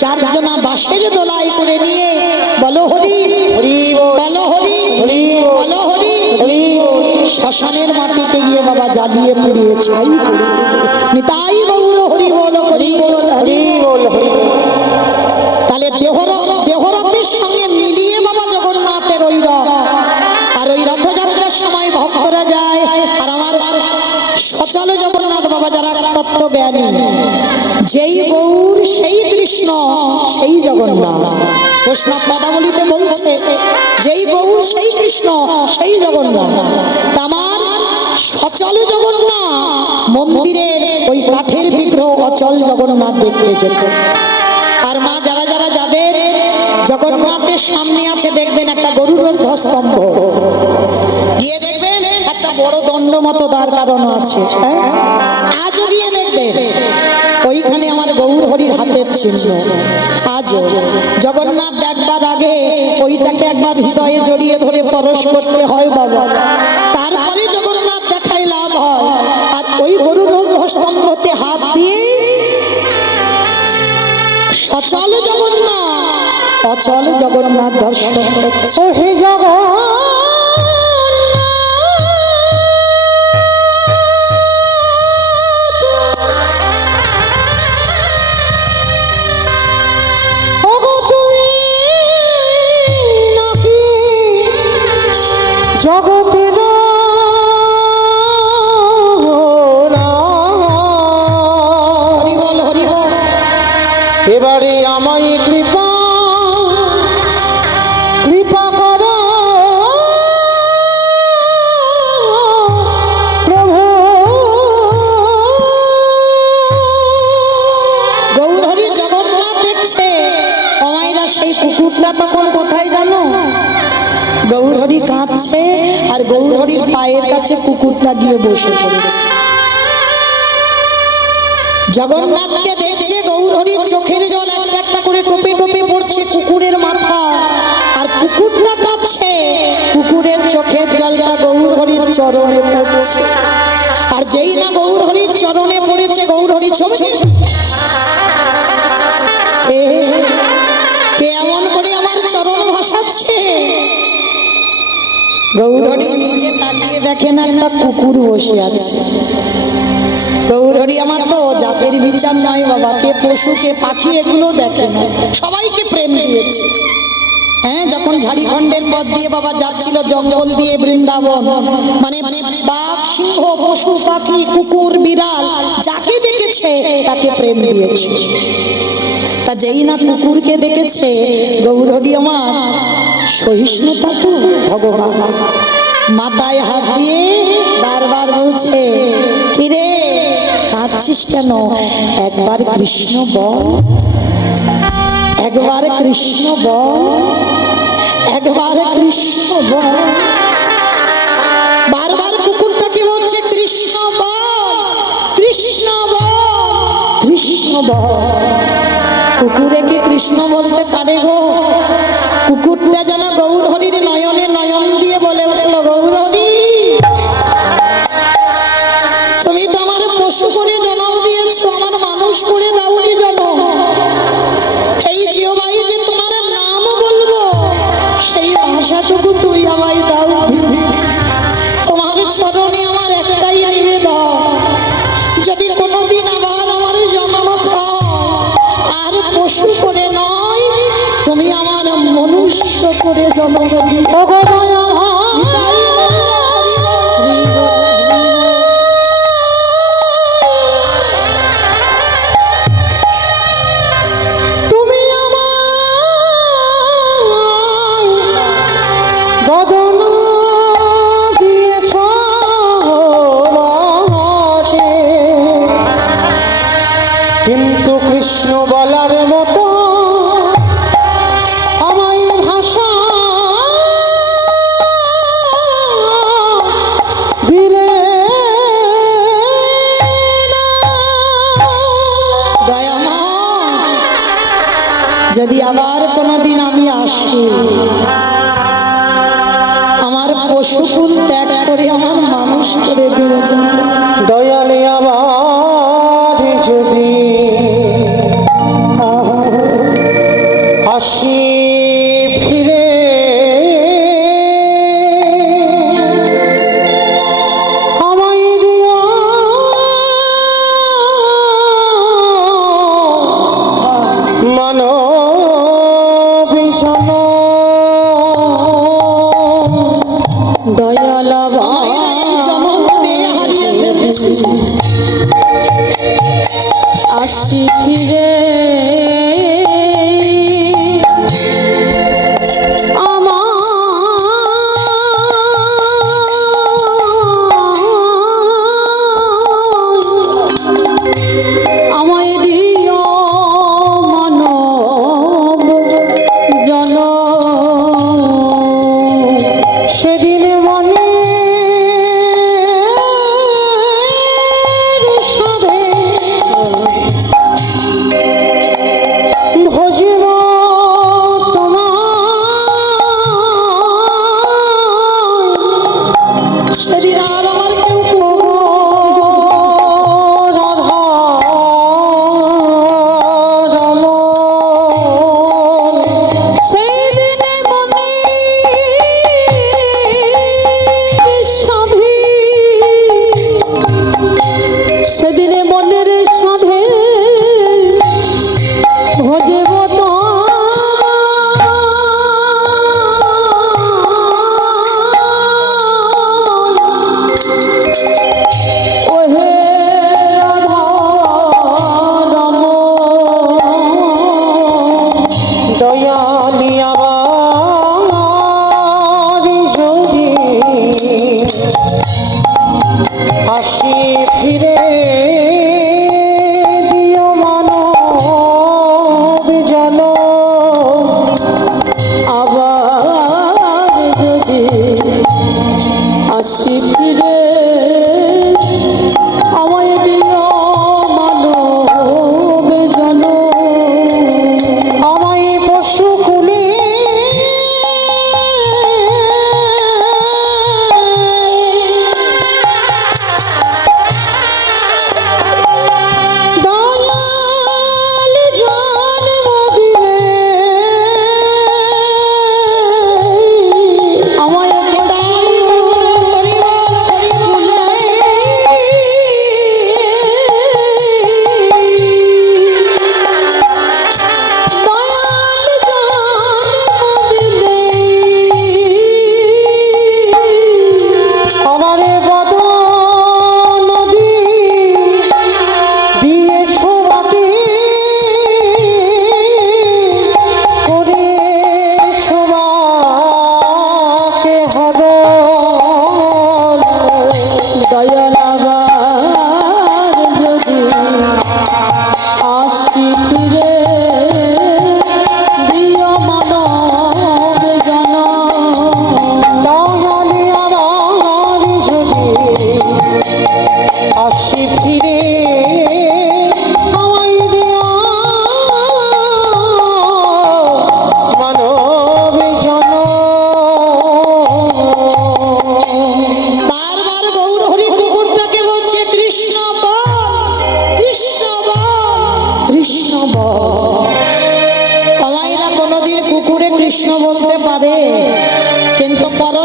4 জনা বাঁশের দোলাই করে নিয়ে বলো হরি বলো হরি বলো হরি, শ্মশানের মাটিতে গিয়ে বাবা জ্বালিয়ে পুড়িয়ে ছাই করে নিতাই গৌর হরি বল হরি বল হরি বল। তাহলে দেহরথের সঙ্গে মিলিয়ে বাবা জগন্নাথের ওই রথ, আর ওই রথযাত্রার সময় ভক্তরা যায়। আর আমার সচল জগন্নাথ বাবা যারা তত্ত্ব জ্ঞানী, যেই গৌর সেই কৃষ্ণ সেই জগন্নাথ। বৈষ্ণব পদাবলিতে বলছে যেই গৌর সেই কৃষ্ণ সেই জগন্নাথ। আমার সচল জগন্নাথ মন্দিরের ওই কাঠের বিগ্রহ অচল জগন্নাথ দেখতে যেত। আর মা যারা যারা যাবেন, জগন্নাথের সামনে আছে দেখবেন একটা গরুর স্তম্ভ, গিয়ে দেখবেন একটা বড় দণ্ড মতো দাঁড় করানো আছে। আজও গিয়ে দেখবেন ওইখানে আমার গৌর হরির হাতের চিহ্ন। আজও জগন্নাথ দেখবার আগে ওইটাকে একবার হৃদয়ে জড়িয়ে ধরে পরশ করতে হয় বাবা, তারপরে জগন্নাথ দেখাই লাভ হয়। আর ওই গরুর স্তম্ভতে হাত দিয়ে সচল জগন্নাথ অচল জগন্নাথ দর্শন করছে। হে জগন্নাথ ওগো তুমি নাকি জগতের এবারে আমায় কৃপা করো প্রভু। গৌর হরি জগন্নাথ দেখছে, আমায়রা সেই কুকুরটা তখন কোথায় জানো? গৌর হরি কাঁদছে আর গৌর হরির পায়ের কাছে কুকুরটা গিয়ে বসে পড়েছে। জগন্নাথকে দেখছে, গৌর হরির চোখের জল একটা একটা করে টোপে টোপে পড়ছে কুকুরের মাথা, আর কুকুরটা কাঁদছে, কুকুরের চোখের জলটা গৌর হরির চরণে পড়ছে। আর যেই না গৌর হরির চরণে পড়েছে, গৌর হরি চোখে কে এমন করে আমার চরণ ভাসাচ্ছে? গৌরহরি নিচে তাকিয়ে দেখেন একটা কুকুর বসে আছে। গৌরহরি আমার তো জাতের বিচার নয় বাবা, কে পশু কে পাখি এগুলো দেখে না, সবাইকে প্রেম দিয়েছে। হ্যাঁ, যখন ঝাড়খণ্ডের পথ দিয়ে বাবা যাচ্ছিল জঙ্গল দিয়ে বৃন্দাবন, মানে বাঘ সিংহ পশু পাখি কুকুর বিড়াল যাকে দেখেছে তাকে প্রেম দিয়েছে। তা যেই না কুকুরকে দেখেছে, গৌরহরি আমার সহিষ্ণুতা তো ভগবান মাথায় হাত দিয়ে বারবার বলছে, কিরে কাঁদছিস কেন, একবার কৃষ্ণ বল, একবার কৃষ্ণ বল, একবার কৃষ্ণ বল। বারবার কুকুরটাকে বলছে কৃষ্ণ বল, কৃষ্ণ বল, কৃষ্ণ বল। কুকুরে কি কৃষ্ণ বলতে পারে গো? কুকুরটা যেন গৌরহরির নয়নে নয়ন দিয়ে বলে উঠল, গৌরহরি তুমি তো আমার পশু করে জন্ম দিয়েছো, আমার মানুষ করে দাওনি জন্ম। এই জিহ্বাই যে তোমার নাম বলবো সেই ভাষাটুকু তুই আমায় দাও। তোমার চরণে আমার একটাই নিবেদন, যদি কোনোদিন আবার আমার জন্ম খাও, আর পশু করে নয়, তুমি আমার মনুষ্য করে জন্ম দিও। কিন্তু কৃষ্ণ বলার মতো আমায় ভাষা দিলে দয়াময়, যদি আবার কোনোদিন আমি আসি, আমার পশুকুল ত্যাগ করে আমার মানুষ করে দিও। দয়ালে আবার যদি আসি ফিরে, আমায় দিও মানব জনম। দয়াল জনম পেয়ে হারিয়ে ফেলেছি, আসি ফিরে আমায় দিও মানব জনম। সেদিন মনে সাধে ভজিব তোমার, সেদিন আর আমার কেউ রাধা রমণ। সেই দিনে মনে সাধে, সেদিনে মনের সাধে ভজব ওহে রাধা রমণ। দয়ালি আবার যদি আসি ফিরে, দিও মানব জনম। আবার যদি আসি ফিরে, আমায় দিও মানব জনম। আমায় পশু কুলে দয়াল জন্ম দিলে, আমায়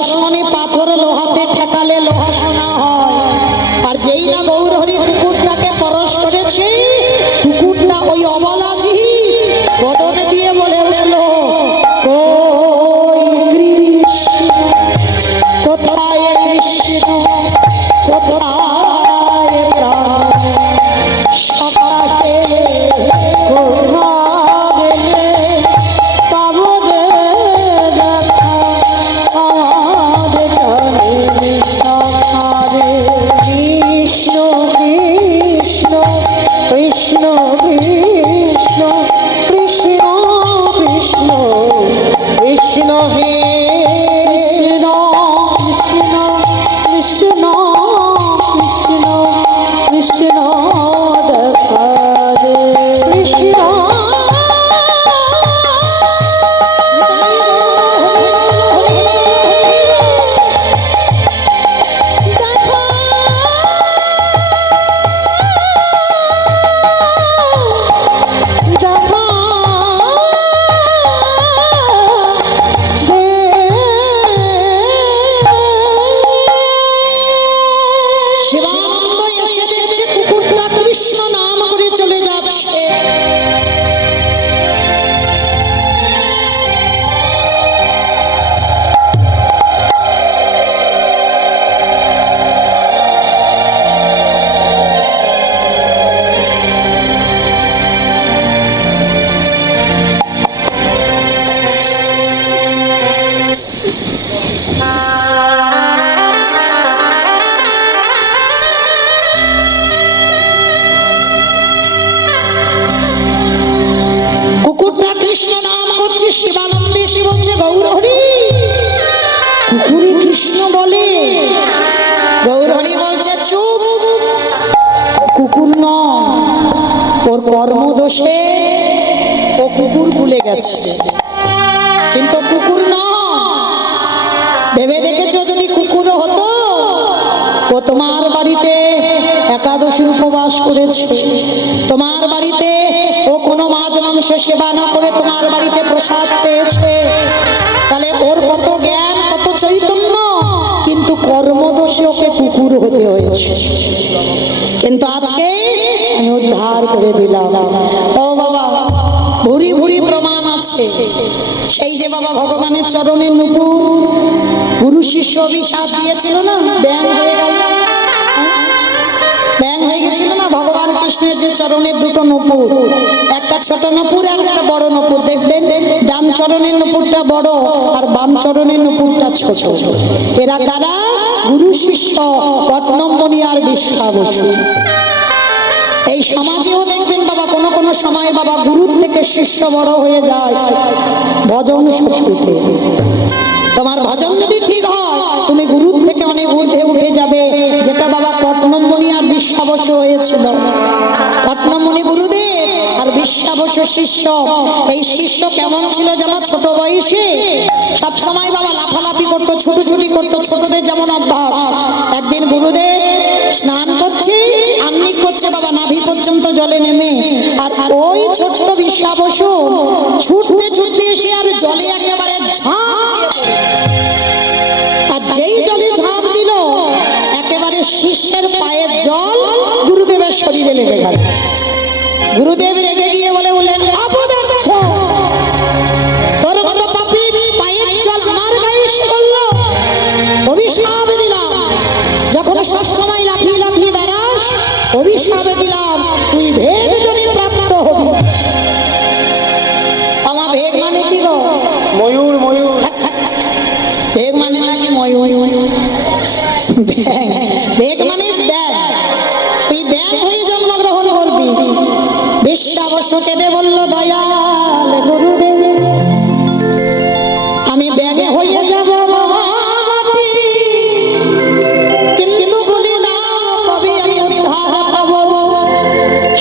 পরশমণি পাথর লোহাতে ঠেকালে লোহা সোনা হয়। আর যেই না গৌরহরি কুকুরটাকে পরশ করেছে, কুকুরটা ওই অবলাজি বদনে দিয়ে বলে উঠল, কই কৃষ্ণ, কোথায় কৃষ্ণ, কোথায় প্রাণ সকাশে শিবানন্দ এসে দেখছে কুকুরটা কৃষ্ণ নাম করে চলে যাচ্ছে। কুকুরটা কৃষ্ণ নাম করছে। শিবানন্দ এসে বলছে, গৌরহরি কুকুরে কৃষ্ণ বলে? গৌরহরি বলছে, চুপ, কুকুর নয়, ওর কর্মদোষে ও কুকুর ভুলে গেছে, কিন্তু কুকুর নয়। ভেবে দেখেছো যদি কুকুরও হতো, ও তোমার বাড়িতে একাদশীর উপবাস করেছে, তোমার বাড়িতে ও কোনো মাছ মাংস সেবা না করে তোমার বাড়িতে প্রসাদ পেয়েছে, তাহলে ওর কত জ্ঞান, কত চৈতন্য, কিন্তু কর্মদোষে ওকে কুকুর হতে হয়েছে। কিন্তু আজকে আমি উদ্ধার করে দিলাম। ও বাবা, ভুরি ভুরি প্রমাণ আছে। সেই যে বাবা ভগবানের চরণের নুপুর গুরু শিষ্য অভিশাপ দিয়েছিল না, ব্যাং হয়ে গেল, ব্যাং হয়ে গেছিল না। ভগবান কৃষ্ণের যে চরণের দুটো নপুর, একটা ছোট নপুর আর একটা বড় নপুর, দেখবেন ডান চরণের নপুরটা বড় আর বাম চরণের নপুরটা ছোট। এরা কারা? গুরু শিষ্য পট্টনমণি আর বিশ্বাবসু। এই সমাজেও দেখবেন বাবা কোনো কোনো সময় বাবা গুরুর থেকে শিষ্য বড় হয়ে যায় ভজন শক্তিতে। তোমার ভজন যদি ঠিক হয়, তুমি গুরুর থেকে অনেক ঊর্ধ্বে উঠে যাবে, যেটা বাবা পট্টনমণি আর বিশ্বাবসু হয়েছিল। পট্টনমণি গুরুদেব আর বিশ্বাবসু শিষ্য। এই শিষ্য কেমন ছিল জানো? ছোট বয়সে সব সময় বাবা লাফালাফি করতো, ছুটোছুটি করতো, ছোটদের যেমন অভ্যাস। একদিন গুরুদেব স্নান করছে, আহ্নিক করছে বাবা নাভি পর্যন্ত জলে নেমে, আর ওই ছোট্ট বিশ্বাবসু ছুটতে ছুটতে এসে আর জলে একেবারে ঝাঁপ, আর যেই জলে ঝাঁপ দিল একেবারে শিষ্যের পায়ের জল গুরুদেবের শরীরে লেগে গেল। গুরুদেব রেগে গিয়ে বলে উঠলেন, অপদার্থ, তোর মতো পাপীর পায়ের জল আমার গায়ে এসে পড়লো, অভিশাপ দিলাম। যখন সবসময় লাফিয়ে লাফিয়ে বেড়াস, অভিশাপ দিলাম তুই ভেগ জনে প্রাপ্ত হবি। আমার ভেগ মানে কি গো? ময়ূর, ময়ূর। ভেগ মানে নাকি ময়ূর? ভেগ মানে ব্যাগ। তুই ব্যাগ হয়ে জন্মগ্রহণ করবি। বিশ্বাবসু কেঁদে বলল, দয়াল গুরুদেব, আমি ব্যাগে হয়ে যাব মাটি, কিন্তু বলে দাও কবে আমি উদ্ধার পাবো।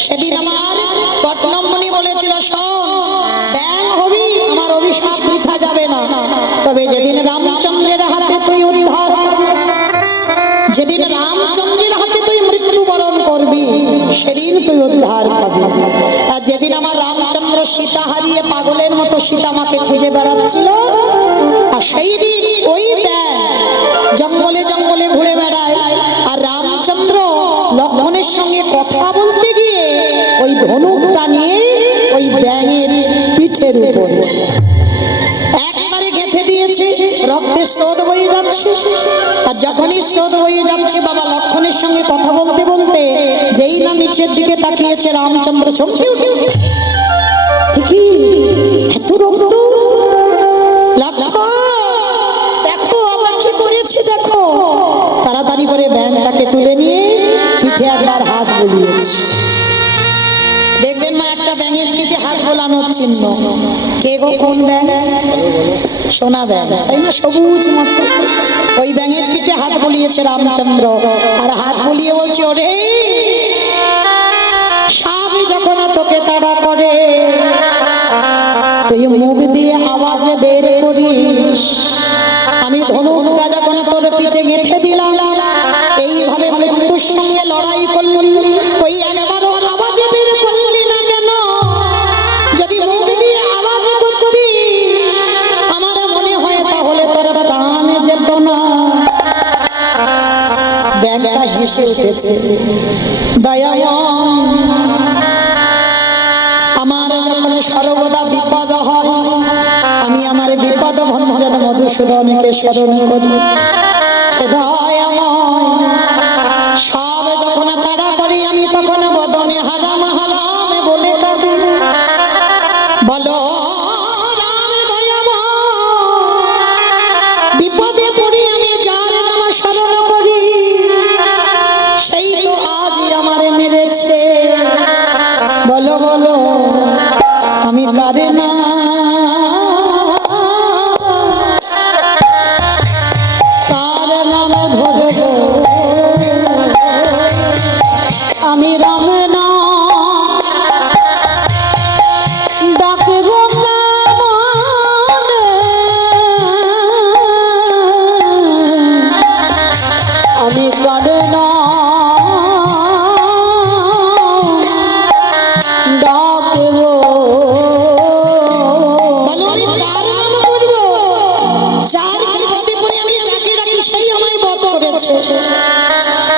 সেদিন আমার পট্টনমণি বলেছিল, শোন, ব্যাগ হবি, আমার অভিশাপ বৃথা যাবে না, তবে যেদিন রামচন্দ্রের হাতে তুই উদ্ধার, যেদিন রামচন্দ্রের হাতে তুই মৃত্যুবরণ করবি, সেদিন তুই উদ্ধার পাবি। আর যেদিন আমার রামচন্দ্র সীতা হারিয়ে পাগলের মতো সীতা মাকে খুঁজে বেড়াচ্ছিল, আর সেই দিন ওই ব্যাগ আর যখনই স্রোত বয়ে যাচ্ছে বাবা লক্ষণের সঙ্গে কথা বলতে বলতে যেই না নিচের দিকে তাকিয়েছে রামচন্দ্র চমকে উঠে কি এত রক্ত, লক্ষণ দেখো আবার কি করেছে দেখো। তাড়াতাড়ি করে ব্যাংটাকে তুলে নিয়ে পিঠে একবার হাত বুলিয়েছে। দেখবেন মা একটা ব্যাঙের পিঠে হাত বোলানোর চিহ্ন। কে গো কোন ব্যাঙ? সোনা ব্যাঙ, তাই না, সবুজ মতো। ওই ব্যাঙের পিঠে হাত বুলিয়েছে রামচন্দ্র, আর হাত বুলিয়ে বলছে ওরে সাপ যখন তোকে তাড়া করে তুই মুখ দিয়ে আওয়াজে বের করিস। আমি ধনুকটা যখন তোর পিঠে গেঁথে দিলাম এইভাবে মৃত্যুর সঙ্গে লড়াই করলি, ওই একবারও আওয়াজে বের করলি না কেন? যদি মুখ দিয়ে আওয়াজ করতি আমার মনে হয় তাহলে তোর প্রাণ যেত না। ব্যাঙটা হেসে উঠেছে, দয়াময় আমার যখন সর্বদা বিপদ হয় আমি আমার বিপদ ভঞ্জন মধুসূদনকে স্মরণ করি। সব যখন তাড়া করি আমি তখন বদনে হারাম হারাম বলে কাঁদি। বলো রাম দয়াময়, বিপদে পড়ে আমি যার নাম স্মরণ করি সেই তো আজই আমারে মেরেছে। বলো বলো আমি কারে না তার নাম ধরব, আমি রাম না ডাকব আমি কারে না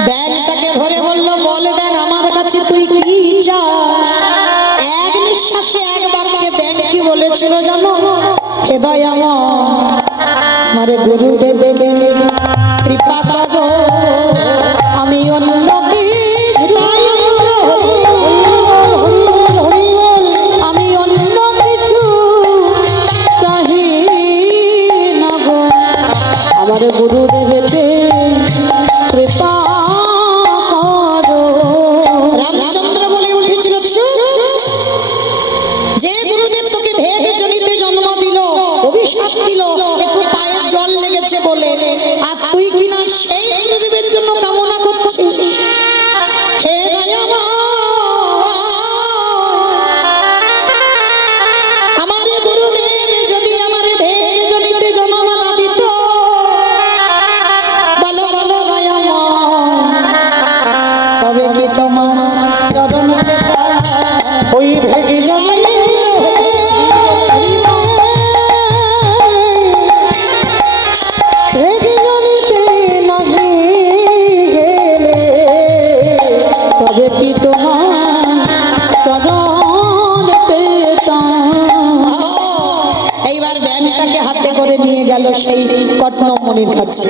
ব্যাংটাকে ধরে বলল বল ব্যাং আমার কাছে তুই কি চাস? এক নিঃশ্বাসে এক বাক্যে ব্যাং কি বলেছিল জানো? হে দয়াময় আমারে গুরুদেব কৃপা করো, আমি অন্য আমি অন্য কিছু চাহি না গো, আমার গুরুদেবকে কৃপা করো। রামচন্দ্র বলে উঠেছিল যে গুরুদেব তোকে ভেবে জনিতে জন্ম দিল, অভিশাপ দিল, একটু পায়ের জল লেগেছে বলে, আর তুই কিনা সেই গুরুদেবের জন্য কামনা করছিস। হে দয়াময় আমার গুরুদেব যদি আমার ভেবে জনিতে জন্ম না দিত, বলো বলো দয়াময় তবে কি তোমার চরণ পেতা ওই ভেগে জানি ভেগে জানিতে নাহি গেলে তবে কি তোমার চরণ পেতাম। এইবার ব্যাংটাকে হাতে করে নিয়ে গেল সেই কটনমণির কাছে।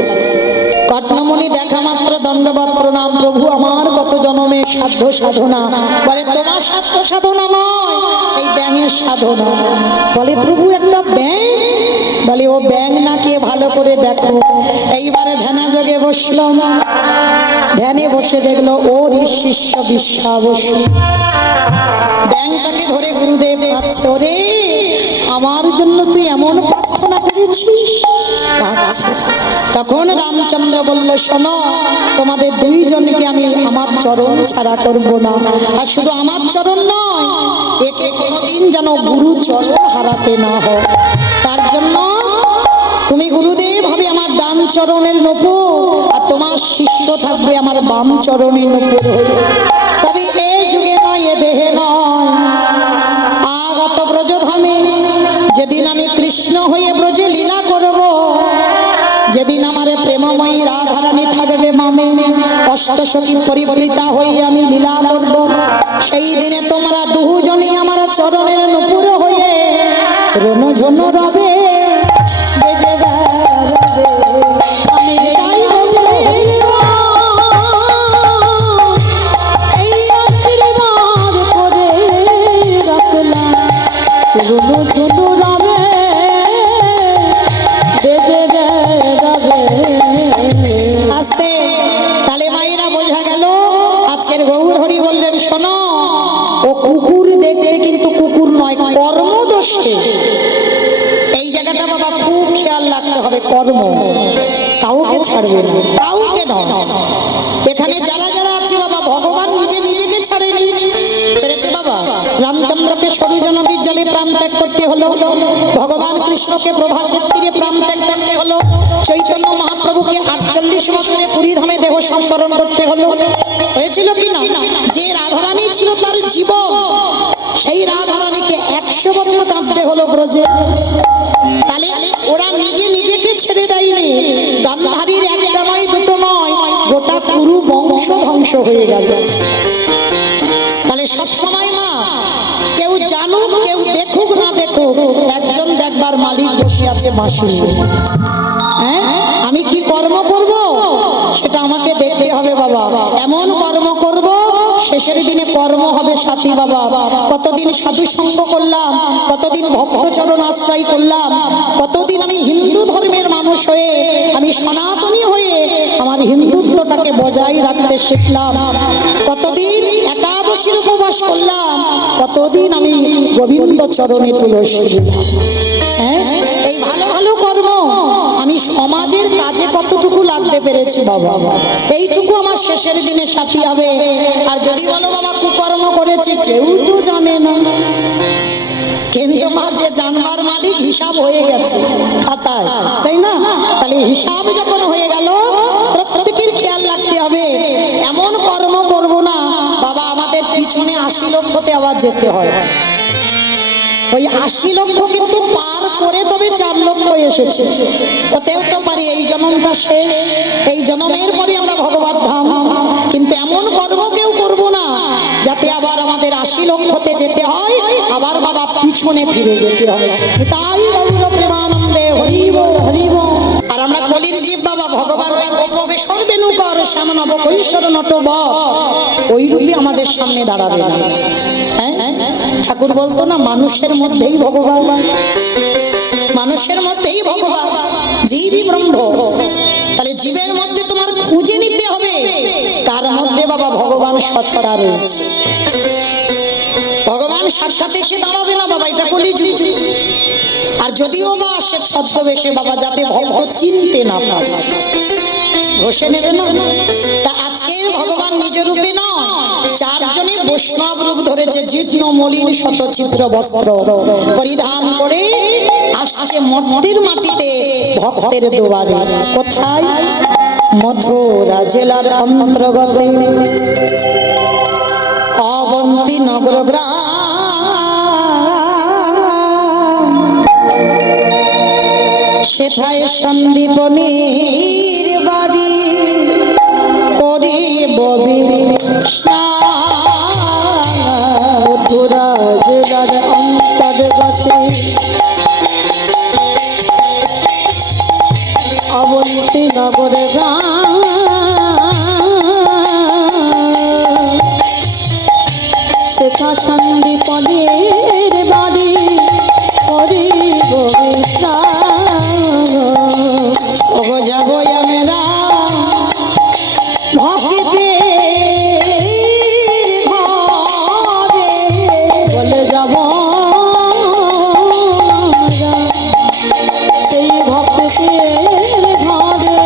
কটনমণি দেখা মাত্র দণ্ডবত প্রণাম, প্রভু আমার কত জনমের সাধ্য সাধনা। বলে তোমার সাধ্য সাধনা নয়, এই ব্যাঙের সাধনা। বলে প্রভু একটা ব্যাঙ? বলে ও ব্যাঙ না কে ভালো করে দেখো। এইবারে ধ্যানা যোগে বসল, ধ্যানে বসে দেখলো ওর শিষ্য বিশ্বাবসু। ব্যাঙটাকে ধরে গুরুদেব কাছে, ওরে আমার জন্য তুই এমন প্রার্থনা করেছিস? তখন রামচন্দ্র বলল শোনো তোমাদের দুইজনকে আমি আমার চরণ ছাড়া করব না, আর শুধু আমার চরণ নয় একে কোনোদিন যেন গুরু চরণ হারাতে না হয়, তার জন্য তুমি গুরুদেব হবে আমার ডান চরণের নূপুর আর তোমার শিষ্য থাকবে আমার বাম চরণের নূপুর হয়ে। তবে এ যুগে নয় এ দেহে নয়, আগত ব্রজধামে যেদিন আমি কৃষ্ণ হয়ে ব্রজে লীলা করব, যেদিন আমার প্রেমময়ী রাধারানী থাকবে মামে, অষ্টসখী পরিবৃতা হয়ে আমি লীলা করব, সেই দিনে তোমরা দুজনই আমার চরণের নূপুর হয়ে রণঝন রবে, বেজে বেড়াবে। আমি তাই বলছি ছাড়বে না, কাউকে নয়। এখানে যারা যারা আছে বাবা, ভগবান নিজে নিজেকে ছাড়েনি, ছেড়েছে বাবা। রামচন্দ্রকে সরযূ নদীর জলে প্রাণ ত্যাগ করতে হলো, ভগবান কৃষ্ণকে প্রভাসের তীরে প্রাণ ত্যাগ করতে হলো, চৈতন্য মহাপ্রভুকে 48 বছরে পুরীধামে দেহ সম্বরণ করতে হলো। হয়েছিল কি না? যে রাধারানী ছিল তার জীবন, সেই রাধারানীকে 100 বছর কাঁদতে হলো ব্রজে। তাহলে ওরা নিজে নিজেকে ছেড়ে দেয়নি, গান্ধারীর একটা নয় দুটো নয়, গোটা কুরু বংশ ধ্বংস হয়ে গেল। তাহলে সব সময় মা, কেউ জানুক কেউ দেখুক না দেখুক, একজন দেখবার মালিক বসে আছে বাঁশি। হ্যাঁ, আমি কি কর্ম করব সেটা আমাকে দেখতে হবে বাবা। এমন কর্ম করব শেষের দিনে কর্ম হবে সাথী বাবা। কতদিন সাধু সঙ্গ করলাম, কতদিন ভক্তচরণ আশ্রয় করলাম, কতদিন আমি হিন্দু ধর্মের মানুষ হয়ে, আমি সনাতনী হয়ে আমার হিন্দুত্বটাকে বজায় রাখতে শিখলাম, কতদিন একাদশীর উপবাস করলাম, কতদিন আমি গোবিন্দ চরণে তুলসী দিলাম। হ্যাঁ, এই ভালো ভালো কর্ম আমি সমাজের কাজে কতটুকু লাগতে পেরেছি বাবা, এইটুকু আমার শেষের দিনে সাথী হবে। আর যদি বলো বাবা কুকর্ম করেছি, কেউ তো জানে না, কিন্তু মা যে জানবার মালিক হিসাব হয়ে গেছে খাতায়, তাই না? তাহলে হিসাব যখন হয়ে গেল, প্রত্যেকের খেয়াল রাখতে হবে, এমন কর্ম করব না বাবা আমাদের পিছনে 80 লক্ষতে আবার যেতে হয়। ওই 80 লক্ষ কিন্তু পার করে তবে 4 লক্ষ এসেছে। হতেও তো পারি এই জন্মটা শেষ, এই জন্মের পরে আমরা ভগবত ধাম, কিন্তু এমন কর্ম কেউ করবো না যাতে আবার আমাদের 80 লক্ষতে যেতে হয়, আবার বাবা পিছনে ফিরে যেতে হয়। তাই গৌর প্রেমানন্দে হরি বল হরি বল। আর আমরা কলির জীব বাবা, ভগবান সর্বেনুকর শ্যাম নব কৈশোর নটব, ওই রূপে আমাদের সামনে দাঁড়াবে না। ঠাকুর বলতো না, মানুষের মধ্যেই ভগবান, মানুষের মধ্যেই ভগবান, জীবই ব্রহ্ম। তাহলে জীবের মধ্যে তোমার খুঁজে নিতে হবে কার মধ্যে বাবা ভগবান সত্তা রয়েছে। ভগবান সাক্ষাৎ এসে দাঁড়াবে না বাবা, এটা কলিযুগ। আর যদিও বা সে ছদ্মবেশে বাবা, যাতে ভক্ত চিনতে না পারে, ঘষে নেবে না। তা আজকের ভগবান নিজ রূপে নয়, 4 জনে বৈষ্ণব রূপ ধরেছে, জীর্ণ মলিন শতচিত্র বস্ত্র পরিধান করে আসছে মর্তের মাটিতে ভক্তের দুয়ারে। কোথায়? মথুরা জেলার অন্তর্গতে অবন্তী নগর গ্রাম, সেথায় সন্দীপনীর বাড়ি করে ববির মথুরা জেলার অন্তর্গতে অবন্তী নগর গ্রাম, সেথা সন্দীপনের বাড়ি করিব বিশ্রাম। ওগো যাবো আমরা ভক্তে বলে যাব সেই ভক্তের ঘরে,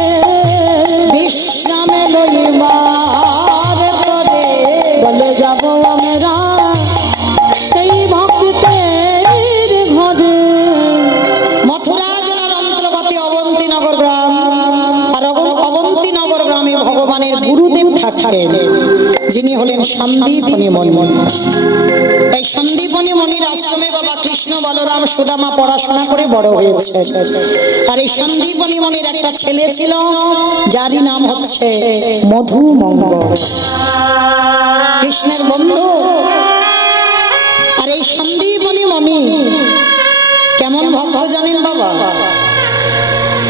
বিশ্রামে লইবার তরে। বলে যাব আমরা সেই ভক্তের ঘরে। মথুরা জেলার অন্তর্গত অবন্তী নগর গ্রাম, আর অবন্তী নগর গ্রামে ভগবানের গুরুদেব থাকেন, যিনি হলেন সন্দীপনী মণি। এই সন্দীপনী মণির আশ্রমে বাবা কৃষ্ণ বলরাম সুদামা পড়াশোনা করে বড় হয়েছে। আর এই সন্দীপনী মণির একটা ছেলে ছিল, যারই নাম হচ্ছে মধুমঙ্গল, কৃষ্ণের বন্ধু। আর এই সন্দীপনী মণি কেমন ভক্ত জানেন বাবা?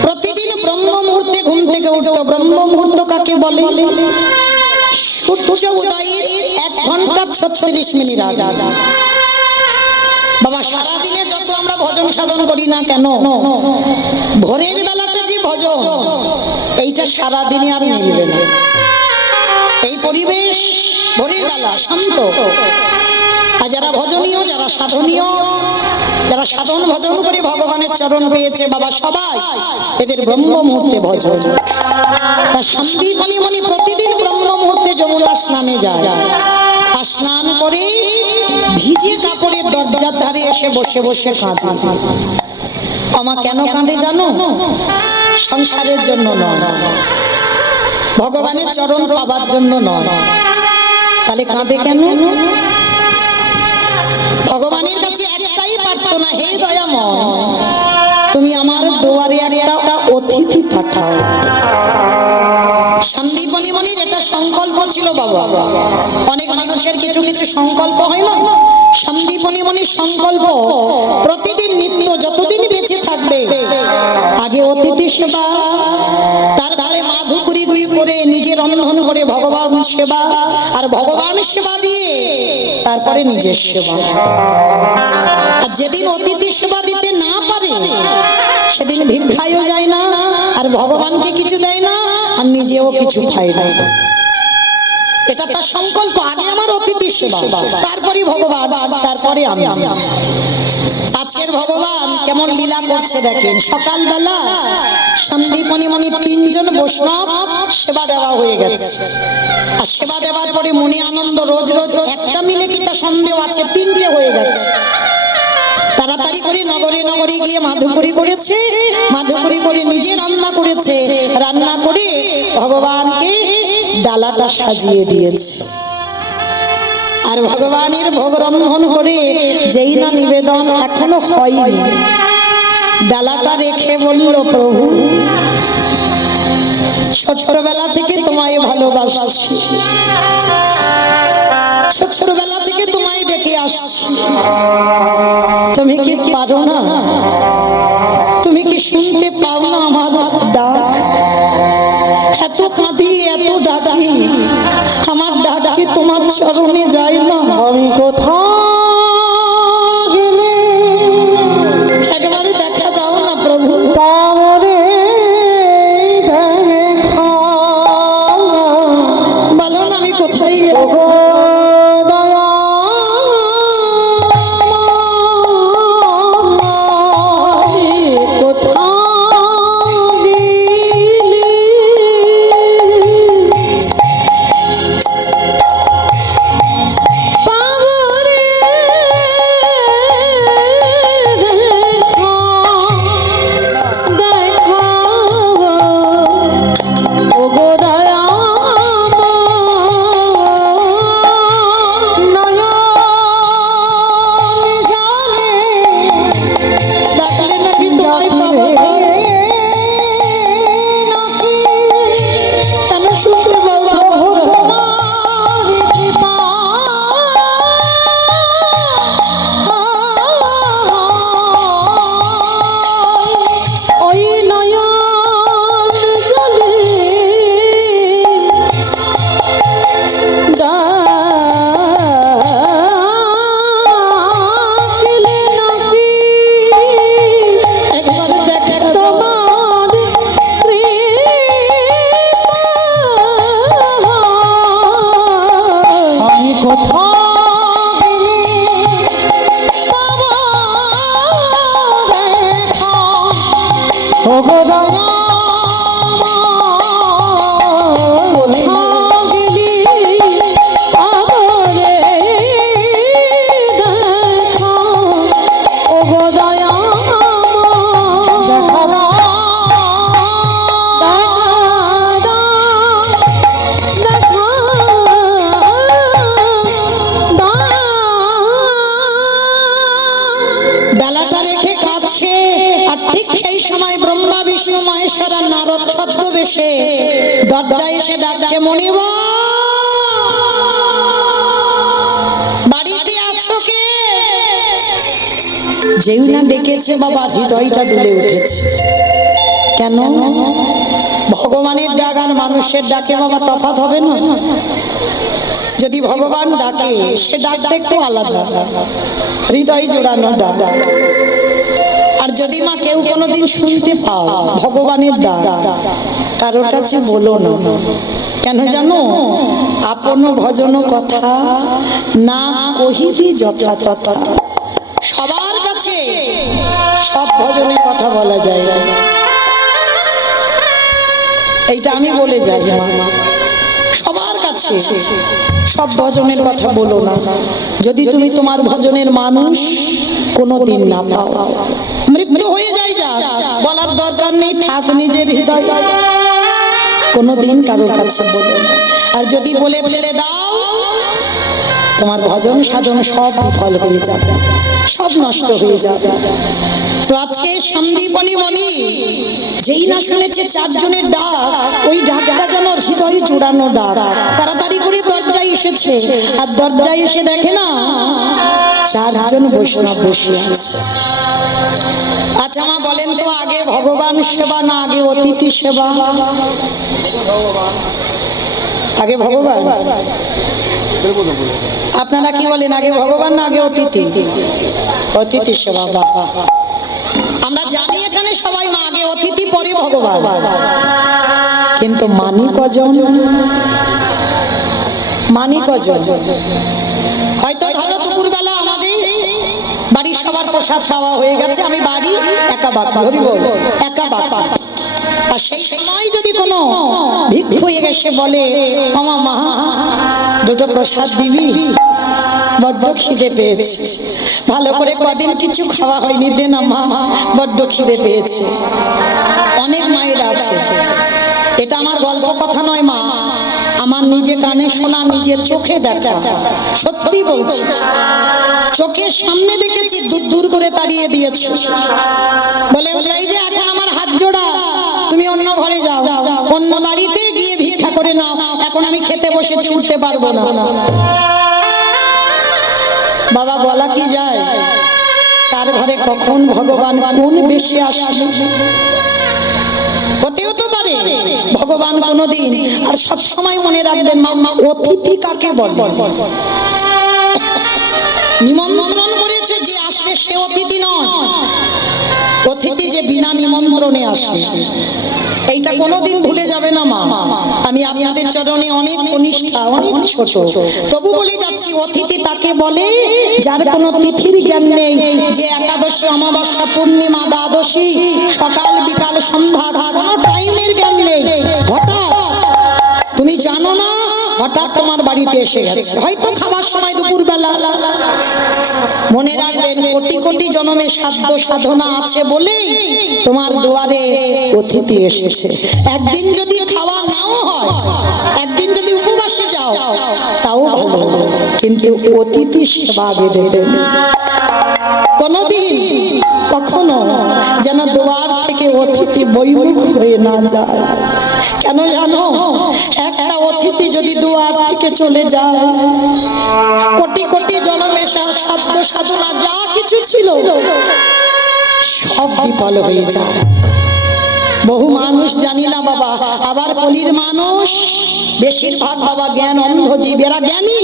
প্রতিদিন ব্রহ্ম মুহূর্তে ঘুম থেকে উঠতো। ব্রহ্ম মুহূর্ত কাকে বলে? সূর্য উদয়ের 1 ঘন্টা 36 মিনিট আগে। বাবা সারাদিনে যত আমরা ভজন সাধন করি না কেন, ভোরের বেলাটা যে ভজন, এইটা সারাদিনে আর মিলবে না। এই পরিবেশ ভোরের বেলা শান্ত, আর যারা ভজনীয়, যারা সাধনীয়, যারা সাধন ভজন করে ভগবানের চরণ পেয়েছে বাবা, সবাই এদের ব্রহ্ম মুহূর্তে ভজন। তা সন্দীপনী মণি প্রতিদিন ব্রহ্ম মুহূর্তে যমুনা স্নানে যায়, আর স্নান করে ভিজে কাপড়ের দরজার ধারে এসে বসে বসে কাঁদে। আমা কেন কাঁদে জানো? সংসারের জন্য নয়, ভগবানের চরণ পাবার জন্য নয়। তাহলে কাঁদে কেন? ভগবানের কাছে একটাই প্রার্থনা, হে দয়াময়, তুমি আমার দুয়ারে একটা অতিথি পাঠাও। সন্দীপনী মণির এটা সংকল্প ছিল বাবা। অনেক মানুষের কিছু কিছু সংকল্প হয় না? সন্দীপনী মণির সংকল্প প্রতিদিন নিত্য যতদিন বেঁচে থাকবে আগে অতিথি সেবা, তারপরে মাধুকরী গুই করে নিজে রন্ধন করে ভগবান সেবা, আর ভগবান সেবা দিয়ে তারপরে নিজের সেবা। আর যেদিন অতিথি সেবা দিতে না পারে সেদিন ভিক্ষায়ও যায় না, আর ভগবানকে কিছু দেয় না, আর নিজেও কিছু খায় না। এটা তার সংকল্প, আগে আমার অতিথি সেবা, তারপরে ভগবান, তারপরে আমি। আজকের ভগবান কেমন লীলা করছে দেখেন। সকালবেলা সন্দীপনী মণি তিনজন বৈষ্ণব সেবা দেওয়া হয়ে গেছে, আর সেবা দেওয়ার পরে মনে আনন্দ, রোজ রোজ একটা মিলে কি তা সন্দেহ, আজকে তিনটে হয়ে গেছে। তাড়াতাড়ি করে নগরে নগরে গিয়ে মাধুকরী করেছে, মাধুকরী করে নিজে রান্না করেছে, রান্না করে ভগবানকে ডালাটা সাজিয়ে দিয়েছে। আর ভগবানের ভোগ রন্ধন করে যেই না নিবেদন এখনো হয়নি, ডালাটা রেখে বলল, প্রভু ছোটবেলা থেকে তোমায় ভালোবাসছি, ছোটবেলা থেকে তোমায় ডেকে আসছি, তুমি কি পারো না? তুমি কি শুনতে পাও না আমার ডাক? এত কাঁদি, এত ডাকি, আমার ডাক কি তোমার চরণে যায় না? আমি কোথাও গেলে একবারে দেখা দাও না প্রভু। তারে দেখা বলো না আমি কোথায় গেলাম? গো দয়া কোথাও গেলে ডাকলে নাকি তোমায় পাবো? কেন শুনতে পাবো? ওই নয়ন জলে ডাকলে নাকি একবার দেখা তোমার কৃপা। আমি কোথাও গেলে পাবো দেখা ও গো দয়া কোথাও গেলি পাবো রে দেখা, ওগো দয়াময়। দেখা দাও ডালাটা রেখে কাঁদছে, আর ঠিক সেই সময় ব্রহ্মা বিষ্ণু মহেশ্বর আর নারদ ছদ্মবেশে দরজায় এসে ডাকছে, মনিব বাড়িতে আছো কে? যেই না ডেকেছে বাবা, হৃদয়টা দুলে উঠেছে। কেন? ভগবানের ডাক আর মানুষের ডাকে বাবা তফাৎ হবে না? যদি ভগবান ডাকে সে ডাকটা একটু আলাদা, হৃদয় জোড়ানো ডাক। আর যদি মা কেউ কোনোদিন শুনতে পাও ভগবানের ডাক, কারোর কাছে বলো না, কেন জানো? আপন ভজন কথা না কহিবি যথা তথা। সবার কাছে সব ভজনের কথা বলা যায় না, এইটা আমি বলে যাই মা। সবার কাছে সব ভজনের কথা বলো না, যদি তুমি তোমার ভজনের মানুষ কোনোদিন না পাও। মৃত্যু হয়ে যায়, যা বলার দরকার নেই, থাক নিজের হৃদয়, কোনোদিন কারোর কাছে বলো না। আর যদি বলে ফেলে দাও, তোমার ভজন সাধন সব বিফল হয়ে যাবে, সব নষ্ট হয়ে যাবে। তো আজকে সন্দীপনী মণি যেই না শুনেছে চারজনের ডাক, ওই ডাকটা যেন হৃদয়ে জোড়ানো ডাক। তাড়াতাড়ি করে দরজায় এসেছে, আর দরজায় এসে দেখে না চারজন বৈষ্ণব বসে আছে। আচ্ছা মা বলেন তো, আগে ভগবান সেবা না আগে অতিথি সেবা? আগে ভগবান। আপনারা কি বলেন, আগে ভগবান না আগে অতিথি? অতিথি সেবা। বাবা, আমরা জানি এখানে সবাই মা আগে অতিথি পরে ভগবান, কিন্তু মানি কজন? মানি কজন? হয়তো ধরো দুপুরবেলা আমাদের বাড়ির সবার প্রসাদ খাওয়া হয়ে গেছে, আমি বাড়ি একা বাঁকা, হরি বল, একা বাঁকা। আর সেই সময় যদি কোনো ভিক্ষু এসে বলে, আমা মা দুটো প্রসাদ দিবি, বড্ড খিদে পেয়েছে, ভালো করে কদিন কিছু খাওয়া হয়নি, দে না মা, বড্ড খিদে পেয়েছে। অনেক মায়েরা আছে, এটা আমার গল্প কথা নয় মা, আমার নিজে কানে শোনা, নিজের চোখে দেখা, সত্যি বলছি। চোখের সামনে দেখেছি, দূর দূর করে তাড়িয়ে দিয়েছে, বলে এই যে এখন আমার হাত জোড়া, তুমি অন্য ঘরে যাও, অন্য বাড়িতে গিয়ে ভিক্ষা করে নাও, এখন আমি খেতে বসেছি, উঠতে পারবো না। বাবা, বলা কি যায় কার ঘরে কখন ভগবান কোন বেশে আসবে, হতেও তো পারে ভগবান কোনদিন। আর সব সময় মনে রাখবেন মা, অতিথি কাকে বলে? নিমন্ত্রণ করেছে যে আসবে সে অতিথি নয়, অতিথি যে বিনা নিমন্ত্রণে আসে, এইটা কোনোদিন ভুলে যাবে না মা। আমি আপনাদের চরণে অনেক কনিষ্ঠা, অনেক ছোট, তবু বলে যাচ্ছি, অতিথি তাকে বলে যার কোনো তিথির জ্ঞান নেই, যে একাদশী, অমাবস্যা, পূর্ণিমা, দ্বাদশী, সকাল বিকাল সন্ধ্যা কোনো টাইমের জ্ঞান নেই। হঠাৎ তুমি জানো না, হঠাৎ তোমার বাড়িতে এসে গেছে, হয়তো খাবার সময় দুপুরবেলা। মনে রাখবেন, কোটি কোটি জন্মে সাধ্য সাধনা আছে বলে তোমার দুয়ারে অতিথি এসেছে। একদিন যদি খাওয়া নাও হয়, একদিন যদি উপবাসে যাও, তাও ভালো, কিন্তু অতিথি সেবা আগে দেবেন। কোনদিন কখনো যেন দুয়ার থেকে অতিথি বৈমুখ হয়ে না যায়। কেন জানো? একটা অতিথি যদি দুয়ার থেকে চলে যায়, কোটি কোটি জন্মে সাধ্য সাধনা যা কিছু ছিল সব বিফল হয়ে যায়। বহু মানুষ জানি না বাবা, আবার কলির মানুষ বেশিরভাগ বাবা জ্ঞান অন্ধ জীব, এরা জ্ঞানী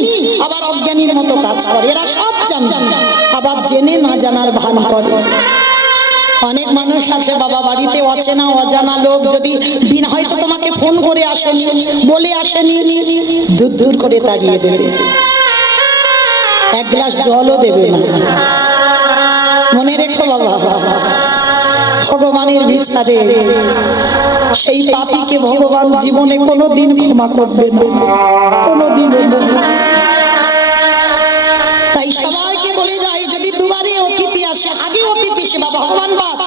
আবার অজ্ঞানীর মতো কাজ করে, এরা সব জানে আবার জেনে না জানার ভান করে। অনেক মানুষ আছে বাবা, বাড়িতে অচেনা অজানা লোক যদি দিন হয়তো তোমাকে ফোন করে আসেনি, বলে আসেনি, দূর দূর করে তাড়িয়ে দেবে, এক গ্লাস জলও দেবে না। মনে রেখো বাবা, ভগবানের বিচারে সেই পাপীকে ভগবান জীবনে কোনোদিন ক্ষমা করবে না, কোনোদিন। তাই সবাইকে বলে যায়, যদি দুয়ারে অতিথি আসে আগে অতিথি সেবা। ভগবান বাদ,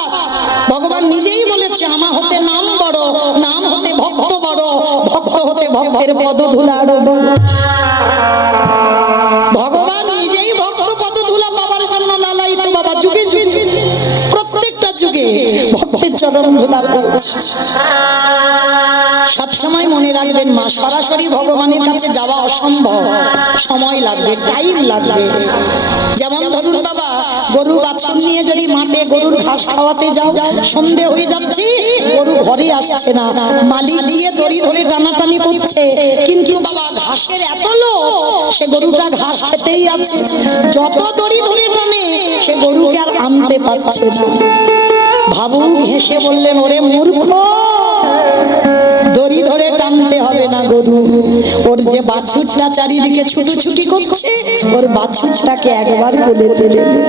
ভগবান নিজেই বলেছে, আমা হতে নাম বড়, নাম হতে ভক্ত বড়, ভক্ত হতে ভক্তের পদধূলা আরো বড়। ভগবান নিজেই ভক্ত পদধূলা পাবার জন্য লালায়িত বাবা, যুগে যুগে প্রত্যেকটা যুগে ভক্তের চরণ ধুলা পেয়েছে। সবসময় মনে রাখবেন মা, সরাসরি ভগবানের কাছে যাওয়া অসম্ভব, সময় লাগবে, টাইম লাগবে। যেমন ধরুন বাবা, গরু বাছুর নিয়ে যদি মাঠে গরুর ঘাস খাওয়াতে যাও, সন্ধে হয়ে যাচ্ছে, গরু ঘরে আসছে না, মালিক দিয়ে দড়ি ধরে টানাটানি করছে, কিন্তু বাবা ঘাসের এত লোক, সে গরুটা ঘাস খেতেই আছে, যত দড়ি ধরে টানে সে গরুকে আর আনতে পারছে না। ভাবুক হেসে বললেন, ওরে মূর্খ, দড়ি ধরে টানতে হবে না গরু, বাছুরটা চারিদিকে ছুটোছুটি করছে, ওর বাছুরটাকে একবার কোলে তুলে নে।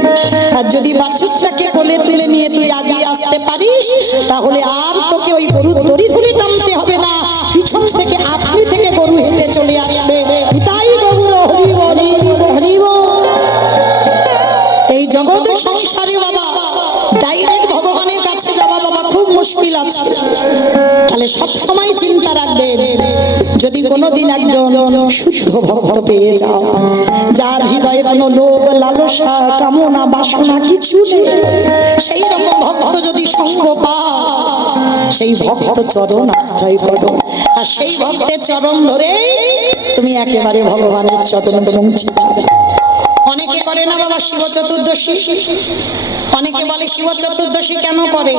আর যদি বাছুরটাকে কোলে তুলে নিয়ে তুই আগে আসতে পারিস, তাহলে আর তোকে ওই গরুর দড়ি ধরে টানতে হবে না, পিছন থেকে আপনি থেকে গরু হেঁটে চলে আসবে। তাই গরুর হরি বলি হরি বল। এই জগৎ সংসারে বাবা ডাইরেক্ট ভগবানের কাছে যাওয়া বাবা খুব মুশকিল আছে। তাহলে সব সময় চিন্তা রাখবেন, যদি কোনোদিন একজন শুদ্ধ ভক্ত পেয়ে যাও, যার হৃদয়ে কোনো লোভ লালসা কামনা বাসনা কিছু নেই, সেই রকম ভক্ত যদি সঙ্গ পাও, সেই ভক্ত চরণ আশ্রয় করো, আর সেই ভক্তের চরণ ধরে তুমি একেবারে ভগবানের চরণ পৌঁছে যাবে। অনেকে করে না বাবা শিব চতুর্দশী, অনেকে বলে শিব চতুর্দশী কেন করে,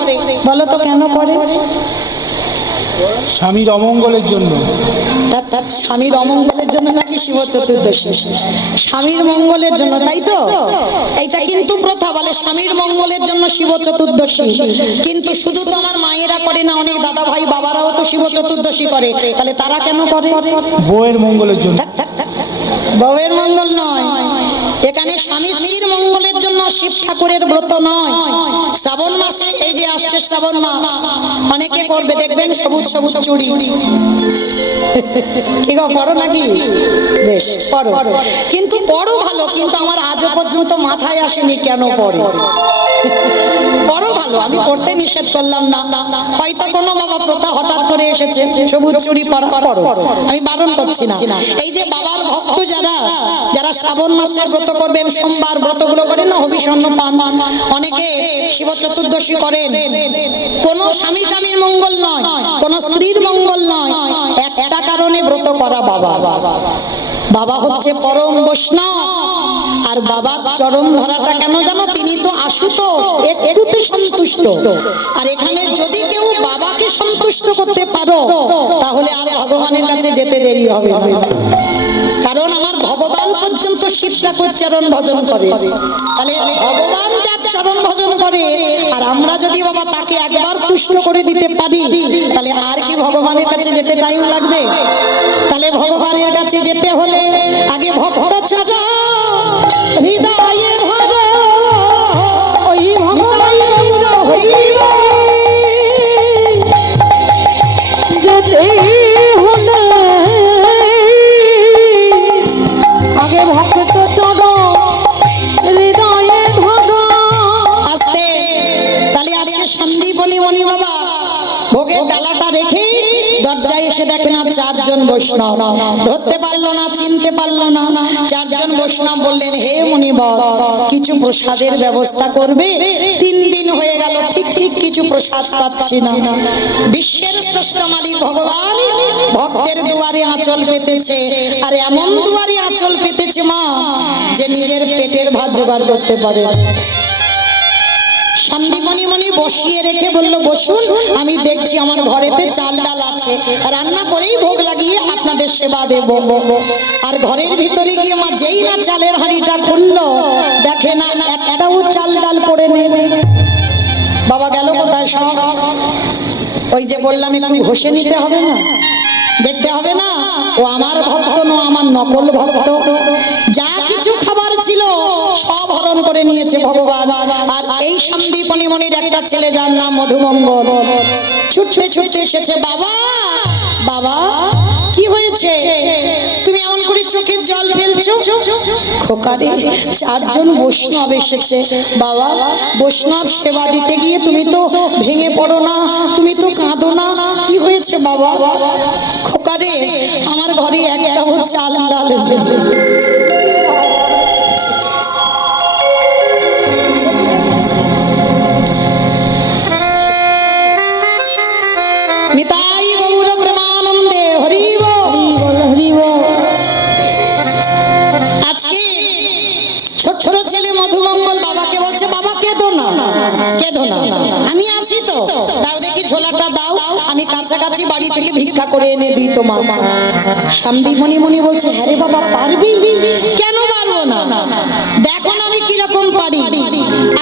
বলো তো কেন করে? স্বামীর অমঙ্গলের জন্য। তার স্বামীর অমঙ্গলের জন্য নাকি শিব চতুর্দশী? স্বামীর মঙ্গলের জন্য, তাই তো? এইটা কিন্তু প্রথা, বলে স্বামীর মঙ্গলের জন্য শিব চতুর্দশী। কিন্তু শুধু তো আমার মায়েরা করে না, অনেক দাদা ভাই বাবারাও তো শিব চতুর্দশী করে। তাহলে তারা কেন করে? বউয়ের মঙ্গলের জন্য। বউয়ের মঙ্গল নয়, এখানে স্বামী স্ত্রীর মঙ্গলের জন্য শিব ঠাকুরের ব্রত নয়। শ্রাবণ মাসে, এই যে আসছে শ্রাবণ মাস, অনেকে করবে দেখবেন সবুজ সবুজ চুড়ি। কি গো, পড়ো নাকি? বেশ পড়ো, কিন্তু পড়ো ভালো, কিন্তু আমার আজও পর্যন্ত মাথায় আসেনি কেন পড়ে। পড়ো ভালো, আমি পড়তে নিষেধ করলাম না, হয়তো কোনো বাবা প্রথা হঠাৎ করে এসেছে সবুজ চুড়ি পড়া, পড়ো, আমি বারণ করছি না। এই যে বাবার ভক্ত যারা যারা শ্রাবণ মাসের ব্রত করবেন, সোমবার ব্রতগুলো করেন না, হবিষণ্ণ পান, অনেকে শিব চতুর্দশী করেন, কোন স্বামী স্বামীর মঙ্গল নয়, কোন স্ত্রীর মঙ্গল নয়, একটা কারণে ব্রত করা বাবা। বাবা হচ্ছে পরম বৈষ্ণব, আর বাবার চরণ ধরাটা কেন জানো? তিনি তো আশুত, একটুতে সন্তুষ্ট। আর এখানে যদি কেউ বাবাকে সন্তুষ্ট করতে পারো, তাহলে আর ভগবানের কাছে যেতে দেরি হবে না। কারণ আমার ভগবান পর্যন্ত শিব ঠাকুর চরণ ভজন করে। তাহলে ভগবান যার চরণ ভজন করে, আর আমরা যদি বাবা তাকে একবার তুষ্ট করে দিতে পারি, তাহলে আর কি ভগবানের কাছে যেতে টাইম লাগবে? তাহলে ভগবানের কাছে যেতে হলে আগে ভক্ত ছাড়া হৃদয়ে ধরো, ওই ভগবান যেতে হলে আগে ভক্ত চরণ হৃদয়ে ধরো। আসতে। তাহলে আজকে সন্দীপনী মণি বাবা ভোগের ডালাটা রেখে দরজায় এসে দেখেন আর চারজন বৈষ্ণব, ধরতে পারলো না, চিনতে পারলো না। চারজন বৈষ্ণব বললেন, হে মুনিবর, কিছু প্রসাদের ব্যবস্থা করবে? 3 দিন হয়ে গেল ঠিক ঠিক কিছু প্রসাদ পাচ্ছি না। বিশ্বের শ্রেষ্ঠ মালিক ভগবান ভক্তের দুয়ারে আঁচল পেতেছে, আর এমন দুয়ারে আঁচল পেতেছে মা, যে নিজের পেটের ভাত জোগাড় করতে পারে। সন্দীপনী মণি বসিয়ে রেখে বলল, বসুন, আমি দেখছি আমার ঘরেতে চাল ডাল আছে, রান্না করেই ভোগ লাগিয়ে আপনাদের সেবা দেব। আর ঘরের ভিতরে গিয়ে মা যেই না চালের হাঁড়িটা খুললো, দেখে না একটাও চাল ডাল পড়ে নেই। বাবা গেল কোথায় সব? ওই যে বললাম একটু ঘষে নিতে হবে না, দেখতে হবে না ও আমার ভক্ত না আমার নকল ভক্ত। যা কিছু খাবার ছিল সব হরণ করে নিয়েছে ভগবান। আর এই সন্দীপনী মণির একটা ছেলে, যার নাম মধুমঙ্গল, ছুটতে ছুটতে এসেছে, বাবা বাবা কি হয়েছে, তুমি এমন করে চোখের জল ফেলছো? খোকারে, চারজন বৈষ্ণব এসেছে বাবা, বৈষ্ণব সেবা দিতে গিয়ে তুমি তো ভেঙে পড়ো না, তুমি তো কাঁদো না, কি হয়েছে বাবা? খোকারে, আমার ঘরে একটাও চাল ডাল নেই। নিতাই গৌর প্রেমানন্দে হরি বল। হরি বল। আজকে ছোট ছেলে মধুমঙ্গল বাবাকে বলছে, বাবা কেঁদো না, কেঁদো না, আমি আছি তো, দাও দেখি ঝোলাটা দাও, আমি কাছাকাছি বাড়ি থেকে ভিক্ষা করে এনে দিই তোমার। সন্দীপনী মণি বলছে, হ্যাঁ রে বাবা, পারবি? কেন পারবো না, দেখো না আমি কিরকম পারি।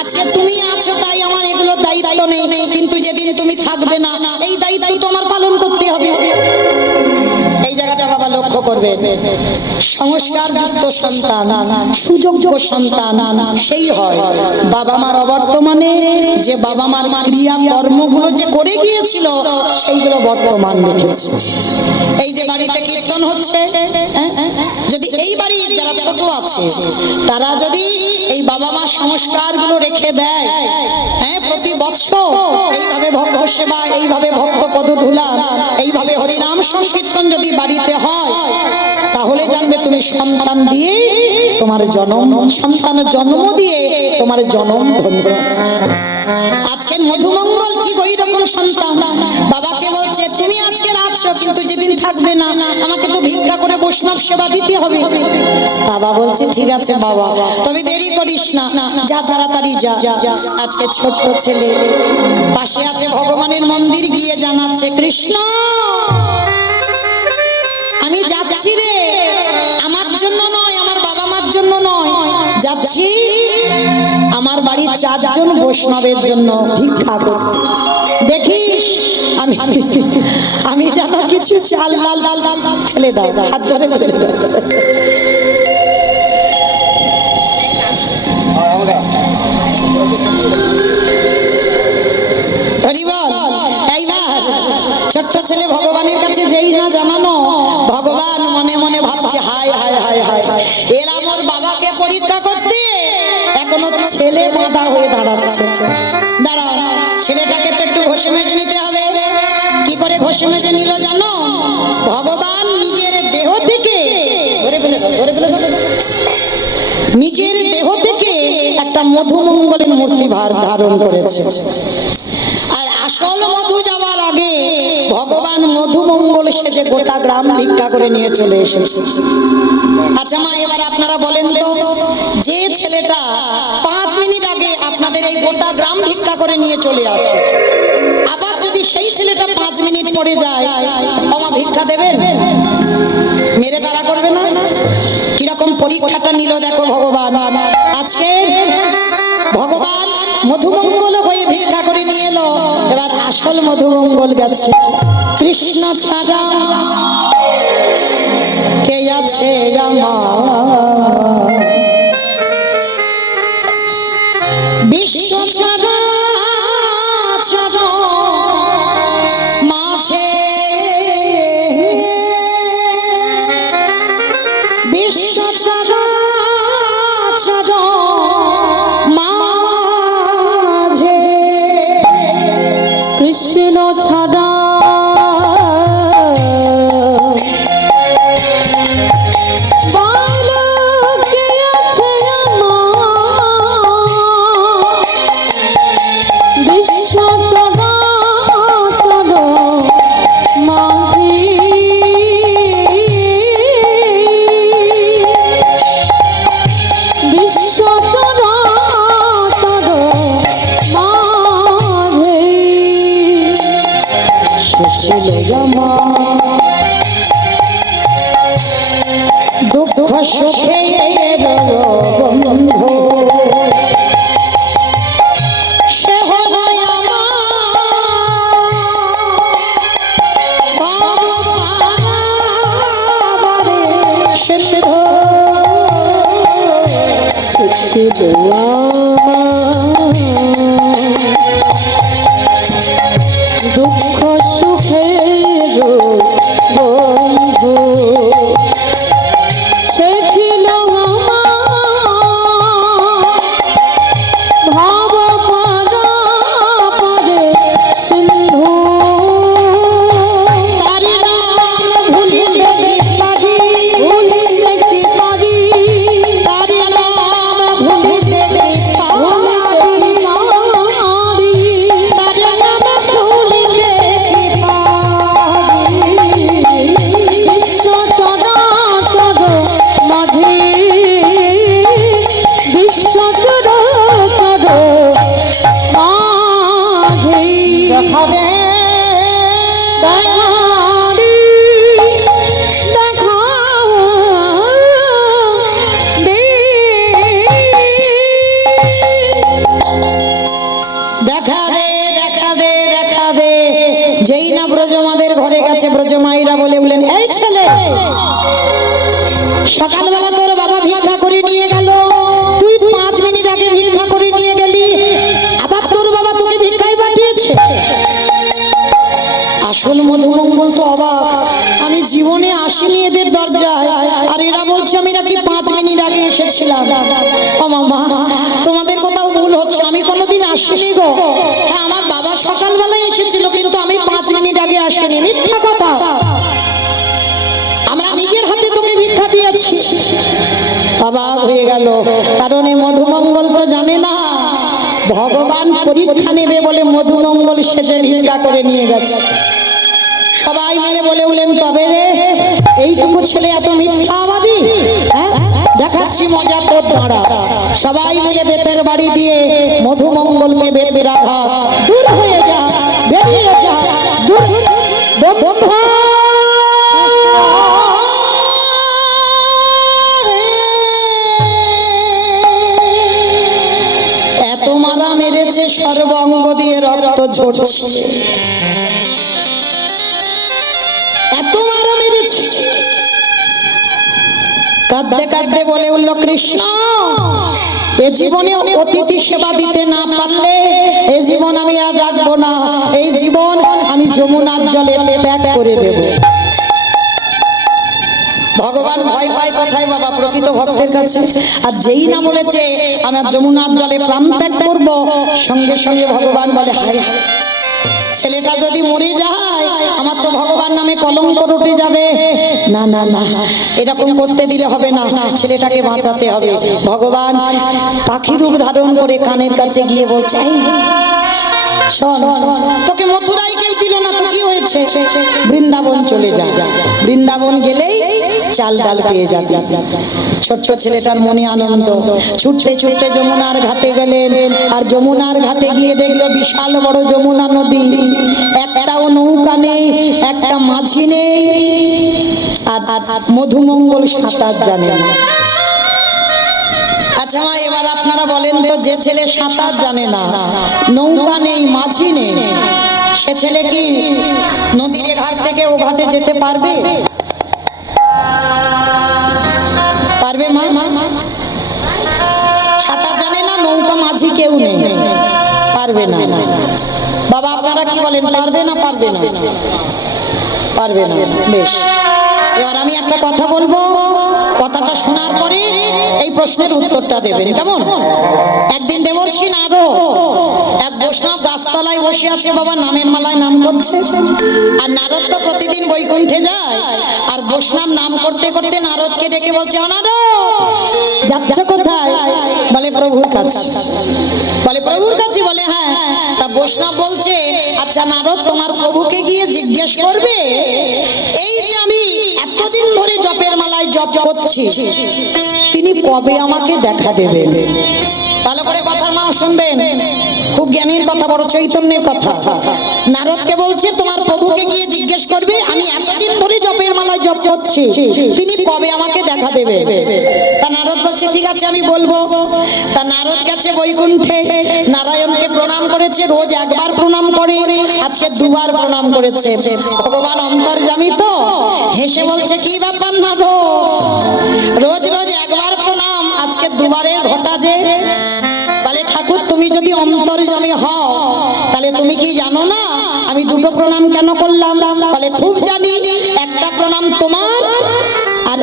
আজকে তুমি আছো তাই আমার এগুলো দায়িত্ব নেই, কিন্তু যেদিন তুমি থাকবে না, এই দায়িত্ব তোমার পালন করতে হবে। এই জায়গাটা বাবা লক্ষ্য করবে, সংস্কারযুক্ত সন্তান, সুযোগ্য সন্তান সেই হয় বাবা মার অবর্তমানে যে বাবা মার ক্রিয়া কর্মগুলো যে করে গিয়েছিল সেইগুলো বর্তমান রেখেছে। এই যে বাড়িতে কীর্তন হচ্ছে, যদি এই বাড়ির যারা ছোট আছে তারা যদি এই বাবা মা সংস্কারগুলো রেখে দেয়, প্রতি বৎসর এইভাবে ভক্ত সেবা, এইভাবে ভক্ত পদধূলা, এইভাবে হরিনাম সংকীর্তন যদি বাড়িতে হয়, তাহলে জানবে তুমি সন্তান দিয়ে তোমার জন্ম, সন্তানের জন্ম দিয়ে তোমার জন্ম ধন্য। আজকে মধুমঙ্গল ঠিক ওই রকম সন্তান বাবাকে বলছে তুমি আজকে আসছো কিন্তু যেদিন থাকবে না আমাকে তো ভিক্ষা করে বৈষ্ণব সেবা দিতে হবে। বাবা বলছে ঠিক আছে বাবা, তবে দেরি করিস না, যা তাড়াতাড়ি যা। আজকে ছোট্ট ছেলে পাশে আছে ভগবানের মন্দির, গিয়ে জানাচ্ছে কৃষ্ণ আমি যাচ্ছি রে, আমার জন্য নয়, আমার বাবা মার জন্য নয়, যাচ্ছি আমার বাড়ির 4 জন বৈষ্ণবের জন্য ভিক্ষা করতে। দেখিস আমি যেন কিছু চাল ফেলে দাও, হাত ধরে ফেলে দাও। ছোট্ট ছেলে ভগবানের কাছে যেই না জানানো, ভগবান মনে মনে ভাবছে হায় হায় হায় হায়, এরা মোর বাবাকে পরীক্ষা করতে এখনো ছেলে বাঁধা হয়ে দাঁড়াচ্ছে। দাঁড়াও, ছেলেটাকে তো একটু ঘষে মেজে নিতে হবে। কি করে ঘষে মেজে নিল জানো? ভগবান নিজের দেহ থেকে নিজের দেহ থেকে একটা মধুমঙ্গলের মূর্তি ধারণ করেছে। আর আসল মধু যাওয়ার আগে ভগবান মধুমঙ্গল সেজে গোটা গ্রাম ভিক্ষা করে নিয়ে চলে এসেছে। আচ্ছা মা, এবার আপনারা বলেন তো, যে ছেলেটা 5 মিনিট আগে আপনাদের এই গোটা গ্রাম ভিক্ষা করে নিয়ে চলে আসে, আবার যদি সেই ছেলেটা 5 মিনিট পরে যায়, আমা ভিক্ষা দেবেন? মেরে তারা করবে না? কিরকম পরীক্ষাটা নিল দেখো ভগবান। আজকে ভগবান মধুমঙ্গল হয়ে ভিক্ষা করে নিয়ে এলো, এবার আসল মধুমঙ্গল গেছে। কৃষ্ণ ছাড়া কে আছে আমার, বিশ্ব ছাড়া মাঝে, বিশ্ব ছাড়া মাঝে, কৃষ্ণ ছাড়া বালকে আছে আমার, বিশ্ব চরাচর মাঝে, বিশ্ব চরাচর মাঝে ছিল দুঃখ সুখে বন্ধু, সে হবে আমার সিদ্ধ, ছিল দুঃখ সুখের বন্ধু, সে ছিল ভাব পরে সিন্ধু, তার নাম ভুলিতে পারি, ভুলিতে কি পারি, তার নাম ভুলিতে সকালবেলা তোর বাবা ভিক্ষা করে নিয়ে গেল, তুই 5 মিনিট আগে ভিক্ষা করে নিয়ে গেলি, আবার তোর বাবা তোকে ভিক্ষায় পাঠিয়েছে। আসল মধুমঙ্গল তো অবাক, আমি জীবনে আসিনি এদের দরজায়, আর এরা বলছে আমি নাকি 5 মিনিট আগে এসেছিলাম। ও মামা, তোমাদের কোথাও ভুল হচ্ছে, আমি কোনোদিন আসিনি গো। হ্যাঁ, আমার বাবা সকালবেলায় এসেছিল, কিন্তু আমি 5 মিনিট আগে আসিনি। মিথ্যা কথা, আমরা নিজের হাতে তোকে ভিক্ষা দিয়েছি। অবাক হয়ে গেল, কারণ এই মধুমঙ্গল তো জানে না ভগবান পরীক্ষা নেবে বলে মধুমঙ্গল সেজে ভিক্ষা করে নিয়ে গেছে। সবাই মিলে বলে উঠলেন, তবে রে এইটুকু ছেলে এত মিথ্যাবাদী, হ্যাঁ দেখাচ্ছি মজা তোর দাঁড়া। সবাই মিলে বেতের বাড়ি দিয়ে মধুমঙ্গলকে বেতের আঘাত, দূর হয়ে যা, বেরিয়ে যা, দূর বন্ধু। এত মারা মেরেছে সর্বঙ্গ দিয়ে রক্ত ঝরছে, এত মারা মেরেছে। কাঁদতে কাঁদতে বলে উঠল, কৃষ্ণ এ জীবনে অতিথি সেবা দিতে না পারলে এ জীবন আমি আর রাখবো না, এই জীবন আমি যমুনার জলে ত্যাগ করে দেব। ভগবান ভয় পায় কোথায় বাবা? প্রকৃত ভক্তের কাছে। আর যেই না বলেছে আমার যমুনার জলে প্রাণ ত্যাগ করবো, সঙ্গে সঙ্গে ভগবান বলে, হায় হায়, ছেলেটা যদি মরে যায় আমার তো ভগবান নামে কলঙ্ক উঠে যাবে। না না না, এরকম করতে দিলে হবে না, ছেলেটাকে বাঁচাতে হবে। ভগবান পাখি রূপ ধারণ করে কানের কাছে গিয়ে বলছে, এই শোন, তোকে মথুরায় কেউ দিল না, তো কি হয়েছে? বৃন্দাবন চলে যা, বৃন্দাবন গেলেই চাল ডাল পেয়ে যাবে। ছোট্ট ছেলেটার মনে আনন্দ, ছুটতে ছুটতে যমুনার ঘাটে গেলেন। আর যমুনার ঘাটে গিয়ে দেখলো বিশাল বড় যমুনা নদী, একটাও নৌকা নেই, একটা মাঝি নেই। আর মধুমঙ্গল সাঁতার জানে না। আচ্ছা মা, এবার আপনারা বলেন তো, যে ছেলে সাঁতার জানে না, নৌকা নেই, মাঝি নেই, সে ছেলে কি নদীর ঘাট থেকে ও ঘাটে যেতে পারবে? পারবে মা? সাঁতার জানে না, নৌকা মাঝি কেউ নেই, পারবে না। বাবা আপনারা কি বলেন, পারবে না? পারবে না, পারবে না। বেশ, এবার আমি একটা কথা বলবো, কথাটা শোনার পরে এই প্রশ্নের উত্তরটা দেবেন, কেমন? একদিন দেবর্ষি নারদ এক বৈষ্ণব গাছতলায় বসে আছে, বাবা নামের মালায় নাম করছে। আর নারদ তো প্রতিদিন বৈকুণ্ঠে যায়, আর বৈষ্ণব নাম করতে করতে নারদকে ডেকে বলছে, অনারদ যাচ্ছ কোথায়? বলে প্রভুর কাছে। বলে প্রভুর কাছে? বলে হ্যাঁ। তা বৈষ্ণব বলছে, আচ্ছা নারদ, তোমার প্রভুকে গিয়ে জিজ্ঞেস করবে, এই যে আমি এতদিন ধরে জপের মালায় জপ করছি, তিনি কবে আমাকে দেখা দেবেন? ভালো করে কথার মান শুনবেন, খুব জ্ঞানের কথা, বড় চৈতন্যের কথা। নারদকে বলছে, তোমার প্রভুকে গিয়ে জিজ্ঞেস করবে, আমি এতদিন ধরে জপের মালায় জপ করছি, তিনি কবে আমাকে দেখা দেবে? তা নারদ বলছে, ঠিক আছে আমি বলবো। তা নারদ গেছে বৈকুণ্ঠে, নারায়ণকে প্রণাম করেছে, রোজ একবার প্রণাম করে, আজকে 2 বার প্রণাম করেছে। ভগবান অন্তর্যামী তো হেসে বলছে, কি ব্যাপার নারদ, রোজ রোজ একবার প্রণাম, আজকে 2 বারের ঘটা যে? বলে ঠাকুর, তুমি যদি অন্তর্যামী হও তাহলে তুমি কি জানো না আমি 2টো প্রণাম কেন করলাম? বলে খুব জানি, একটা প্রণাম তোমার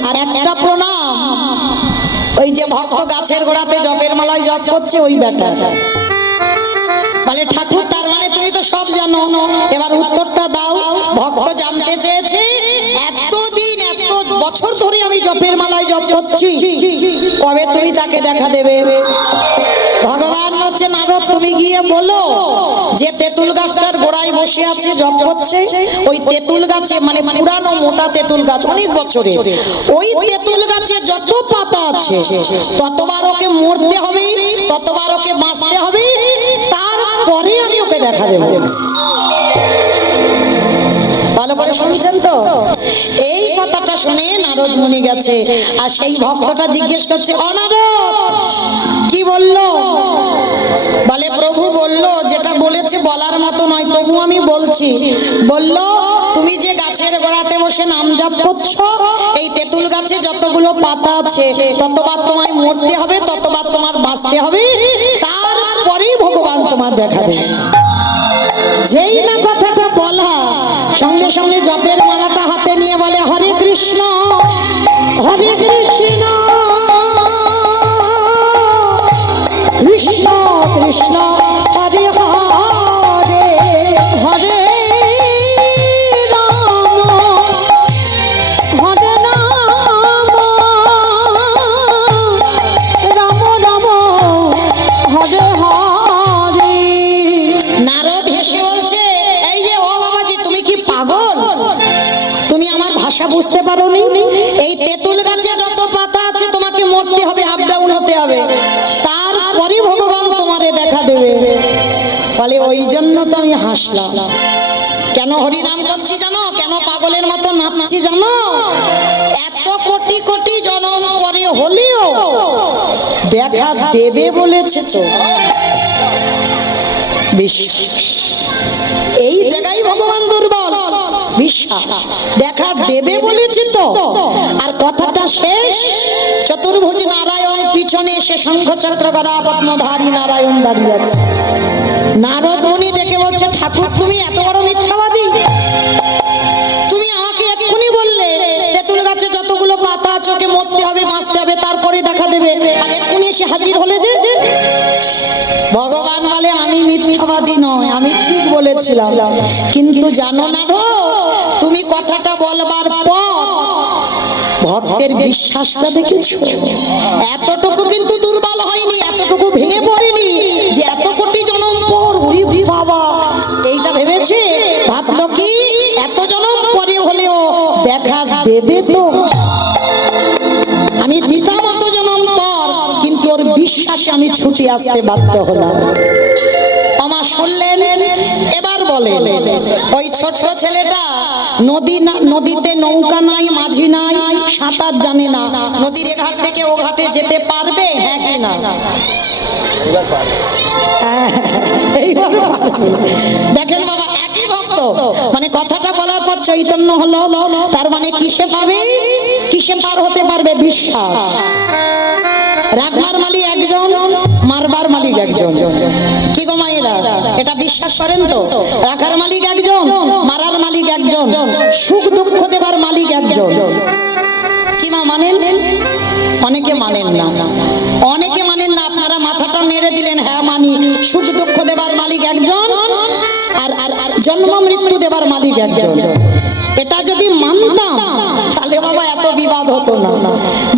আর একটা প্রণাম ওই যে ভক্ত গাছের গোড়াতে জপের মালায় জপ করছে ওই বেটা। বলে ঠাকুর, তার মানে তুমি তো সব জানো, এবার উত্তরটা দাও। ভক্ত জানতে চেয়েছে, এতদিন এত বছর ধরে আমি জপের মালায় জপ করছি, কবে তুমি তাকে দেখা দেবে? ভগবান বলছে, নারদ তুমি গিয়ে বলো যে তেঁতুল গাছটার গোড়ায় বসে আছে জপ করছে, ওই তেঁতুল গাছে, মানে পুরানো মোটা তেঁতুল গাছ, অনেক বছরে, ওই তেঁতুল গাছে যত পাতা আছে ততবার ওকে মরতে হবে, ততবার ওকে বাঁচতে হবে, তারপরে আমি ওকে দেখা দেব। ভালো করে শুনছেন তো? এই কথাটা শুনে নারদ মুনি গেছে, আর সেই ভক্তটা জিজ্ঞেস করছে, অনারদ কি বললো? বলে প্রভু বললো, যেটা বলেছে বলার মতো নয়, তবু আমি বলছি। বললো, তুমি যে গাছের গোড়াতে বসে নাম জপ করছো, এই তেঁতুল গাছে যতগুলো যতগুলো পাতা আছে ততবার তোমায় মরতে হবে, ততবার তোমার বাঁচতে হবে, তারপরেই ভগবান তোমার দেখা দেবে। যেই না কথাটা বলা সঙ্গে সঙ্গে জপের মালাটা হাতে নিয়ে বলে হরে কৃষ্ণ হরে কৃষ্ণ কৃষ্ণ কৃষ্ণ হরে হরে হরে রাম হরে রাম রাম রাম হরে হরে। নারদ হেসে বলছে এই যে ও বাবাজি তুমি কি পাগল? তুমি আমার ভাষা বুঝতে পারোনি? এই তেঁতুল গাছে যত পাতা আছে তোমাকে মরতে হবে, আপ ডাউন হতে হবে, তারপরে ভগবান তোমারে দেখা দেবে। বলে ওই জন্য তো আমি হাসলাম। কেন হরিনাম করছি জানো? কেন পাগলের মতো নাচছি জানো? এত কোটি কোটি জনম পরে হলেও দেখা দেবে বলেছে তো বিশ্বাস। এই জায়গায় ভগবান দুর্বল, বিশ্বাস দেখা দেবে বলেছে তো। আর কথাটা শেষ, চতুর্ভুজ নারায়ণ পিছনে এসে শঙ্খ চক্র গদা পদ্মধারী নারায়ণ দাঁড়িয়ে আছে। নারদ মুনি দেখে বলছে ঠাকুর তুমি এত বড় মিথ্যাবাদী? তুমি আমাকে এক্ষুনি বললে তেঁতুল গাছে যতগুলো পাতা আছে ওকে মরতে হবে, বাঁচতে হবে, তারপরে দেখা দেবে, আর এক্ষুনি এসে হাজির হলে যে। ভগবান বলে আমি মিথ্যাবাদী নয়, আমি ঠিক বলেছিলাম, কিন্তু জানো না গো তুমি কথাটা বলবার পর ভক্তের বিশ্বাসটা দেখেছো? এতটুকু কিন্তু দুর্বল হয়নি, এতটুকু ভেঙে পড়েনি যে এত কোটি জনম পর ওরে বাবা এইটা ভেবেছে। ভাবলো কি এত জনম পরে হলেও দেখা দেবে তো। আমি দিতাম অত জনম পর, কিন্তু ওর বিশ্বাসে আমি ছুটি আসতে বাধ্য হলাম। আমার শুনলেন? এবার বলে ওই ছোট্ট ছেলেটা নদীতে নৌকা নাই, মাঝি নাই, সাঁতার জানে না, নদীর এ ঘাট থেকে ও ঘাটে যেতে পারবে? হ্যাঁ কি না? এইবার দেখেন বাবা একই ভক্ত, মানে কথাটা বলার পর চৈতন্য হলো, তার মানে কিসে পাবে, কিসে পার হতে পারবে? বিশ্বাস। রাখবার মালিক একজন, মারবার মালিক একজন। কি গো মায়েরা এটা বিশ্বাস করেন তো? রাখার মালিক একজন, মারার মালিক একজন, সুখ দুঃখ দেবার মালিক একজন। কি মা মানেন? অনেকে মানেন না, অনেকে মানেন না। আপনারা মাথাটা নেড়ে দিলেন হ্যাঁ মানি। সুখ দুঃখ দেবার মালিক একজন, আর জন্ম মৃত্যু দেবার মালিক একজন। এটা যদি মানতাম তাহলে বাবা এত বিবাদ হতো না।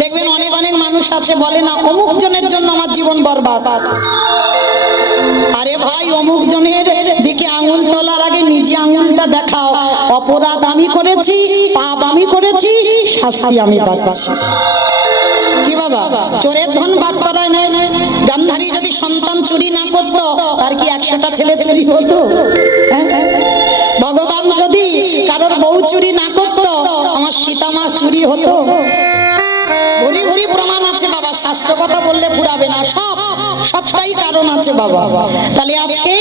দেখবেন অনেক অনেক মানুষ আছে বলে না অমুক জনের জন্য আমার জীবন বরবাদ। আরে ভাই অমুক জনের দিকে আঙুল তোলার আগে নিজে আঙুলটা দেখাও। অপরাধ আমি করেছি, পাপ আমি করেছি, শাস্তি আমি পাচ্ছি। কি বাবা চোরের ধন বাদ করায় নাই? গান্ধারী যদি সন্তান চুরি না করতো আর কি 100টা ছেলে চুরি হতো? ভগবান যদি কারোর বউ চুরি না করতো আমার সীতা মা চুরি হতো? ভুরি ভুরি প্রমাণ আছে বাবা, শাস্ত্র কথা বললে পুরাবে না, সবটাই কারণ আছে বাবা। তাহলে আজকে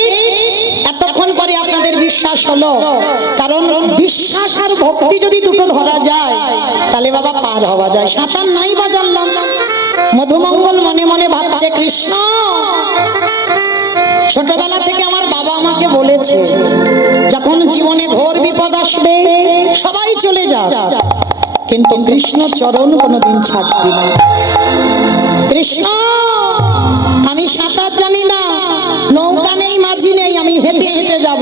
এতক্ষণ পরে আপনাদের বিশ্বাস হলো, কারণ বিশ্বাস আর ভক্তি যদি দুটো ধরা যায় তাহলে বাবা পার হওয়া যায়। সাঁতার নাই বা জানলাম, মধুমঙ্গল মনে মনে ভাবছে কৃষ্ণ। ছোটবেলা থেকে আমার বাবা আমাকে বলেছে যখন জীবনে ঘোর বিপদ আসবে সবাই চলে যা, কিন্তু কৃষ্ণ চরণ কোনোদিন ছাড়বি না। কৃষ্ণ আমি সাঁতার জানি না, নৌকা নেই, মাঝি নেই, আমি হেঁটে হেঁটে যাব।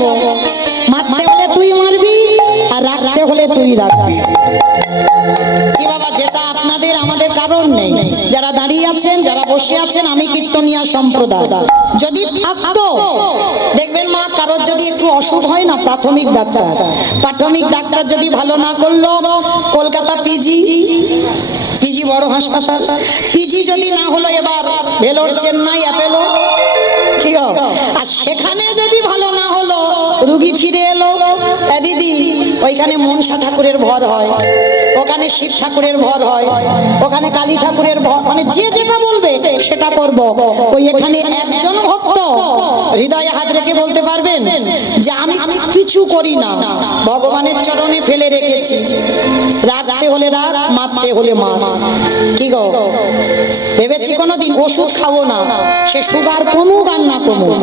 মারতে হলে তুই মারবি আর রাখতে হলে তুই রাখবি। কি বাবা যেটা আপনাদের আমাদের কারণ নেই। যারা দাঁড়িয়ে আছেন, যারা বসে আছেন, আমি কীর্তনিয়া সম্প্রদায়, যদি থাকতো দেখবেন মা কারোর যদি একটু অসুখ হয় না, প্রাথমিক ডাক্তার যদি ভালো না করলো, কলকাতা পিজি বড় হাসপাতাল, পিজি যদি না হলো এবার ভেলোর, চেন্নাই, অ্যাপেলো, কি আর সেখানে যদি ভালো না হলো রুগী ফিরে এলো, দিদি ওইখানে মনসা ঠাকুরের ভর হয়, ওখানে শিব ঠাকুরের ভর হয়, ওখানে কালী ঠাকুরের ভর, মানে যে যেটা বলবে সেটা করব। ওই এখানে একজন ভক্ত হৃদয়ে হাত রেখে বলতে পারবেন যে আমি কিছু করি না, ভগবানের চরণে ফেলে রেখেছি, রাখতে হলে রাখ, মারতে হলে মার। কি গো, ভেবেছি কোনোদিন ওষুধ খাবো না, সে সুগার কমুক আর না কমুক,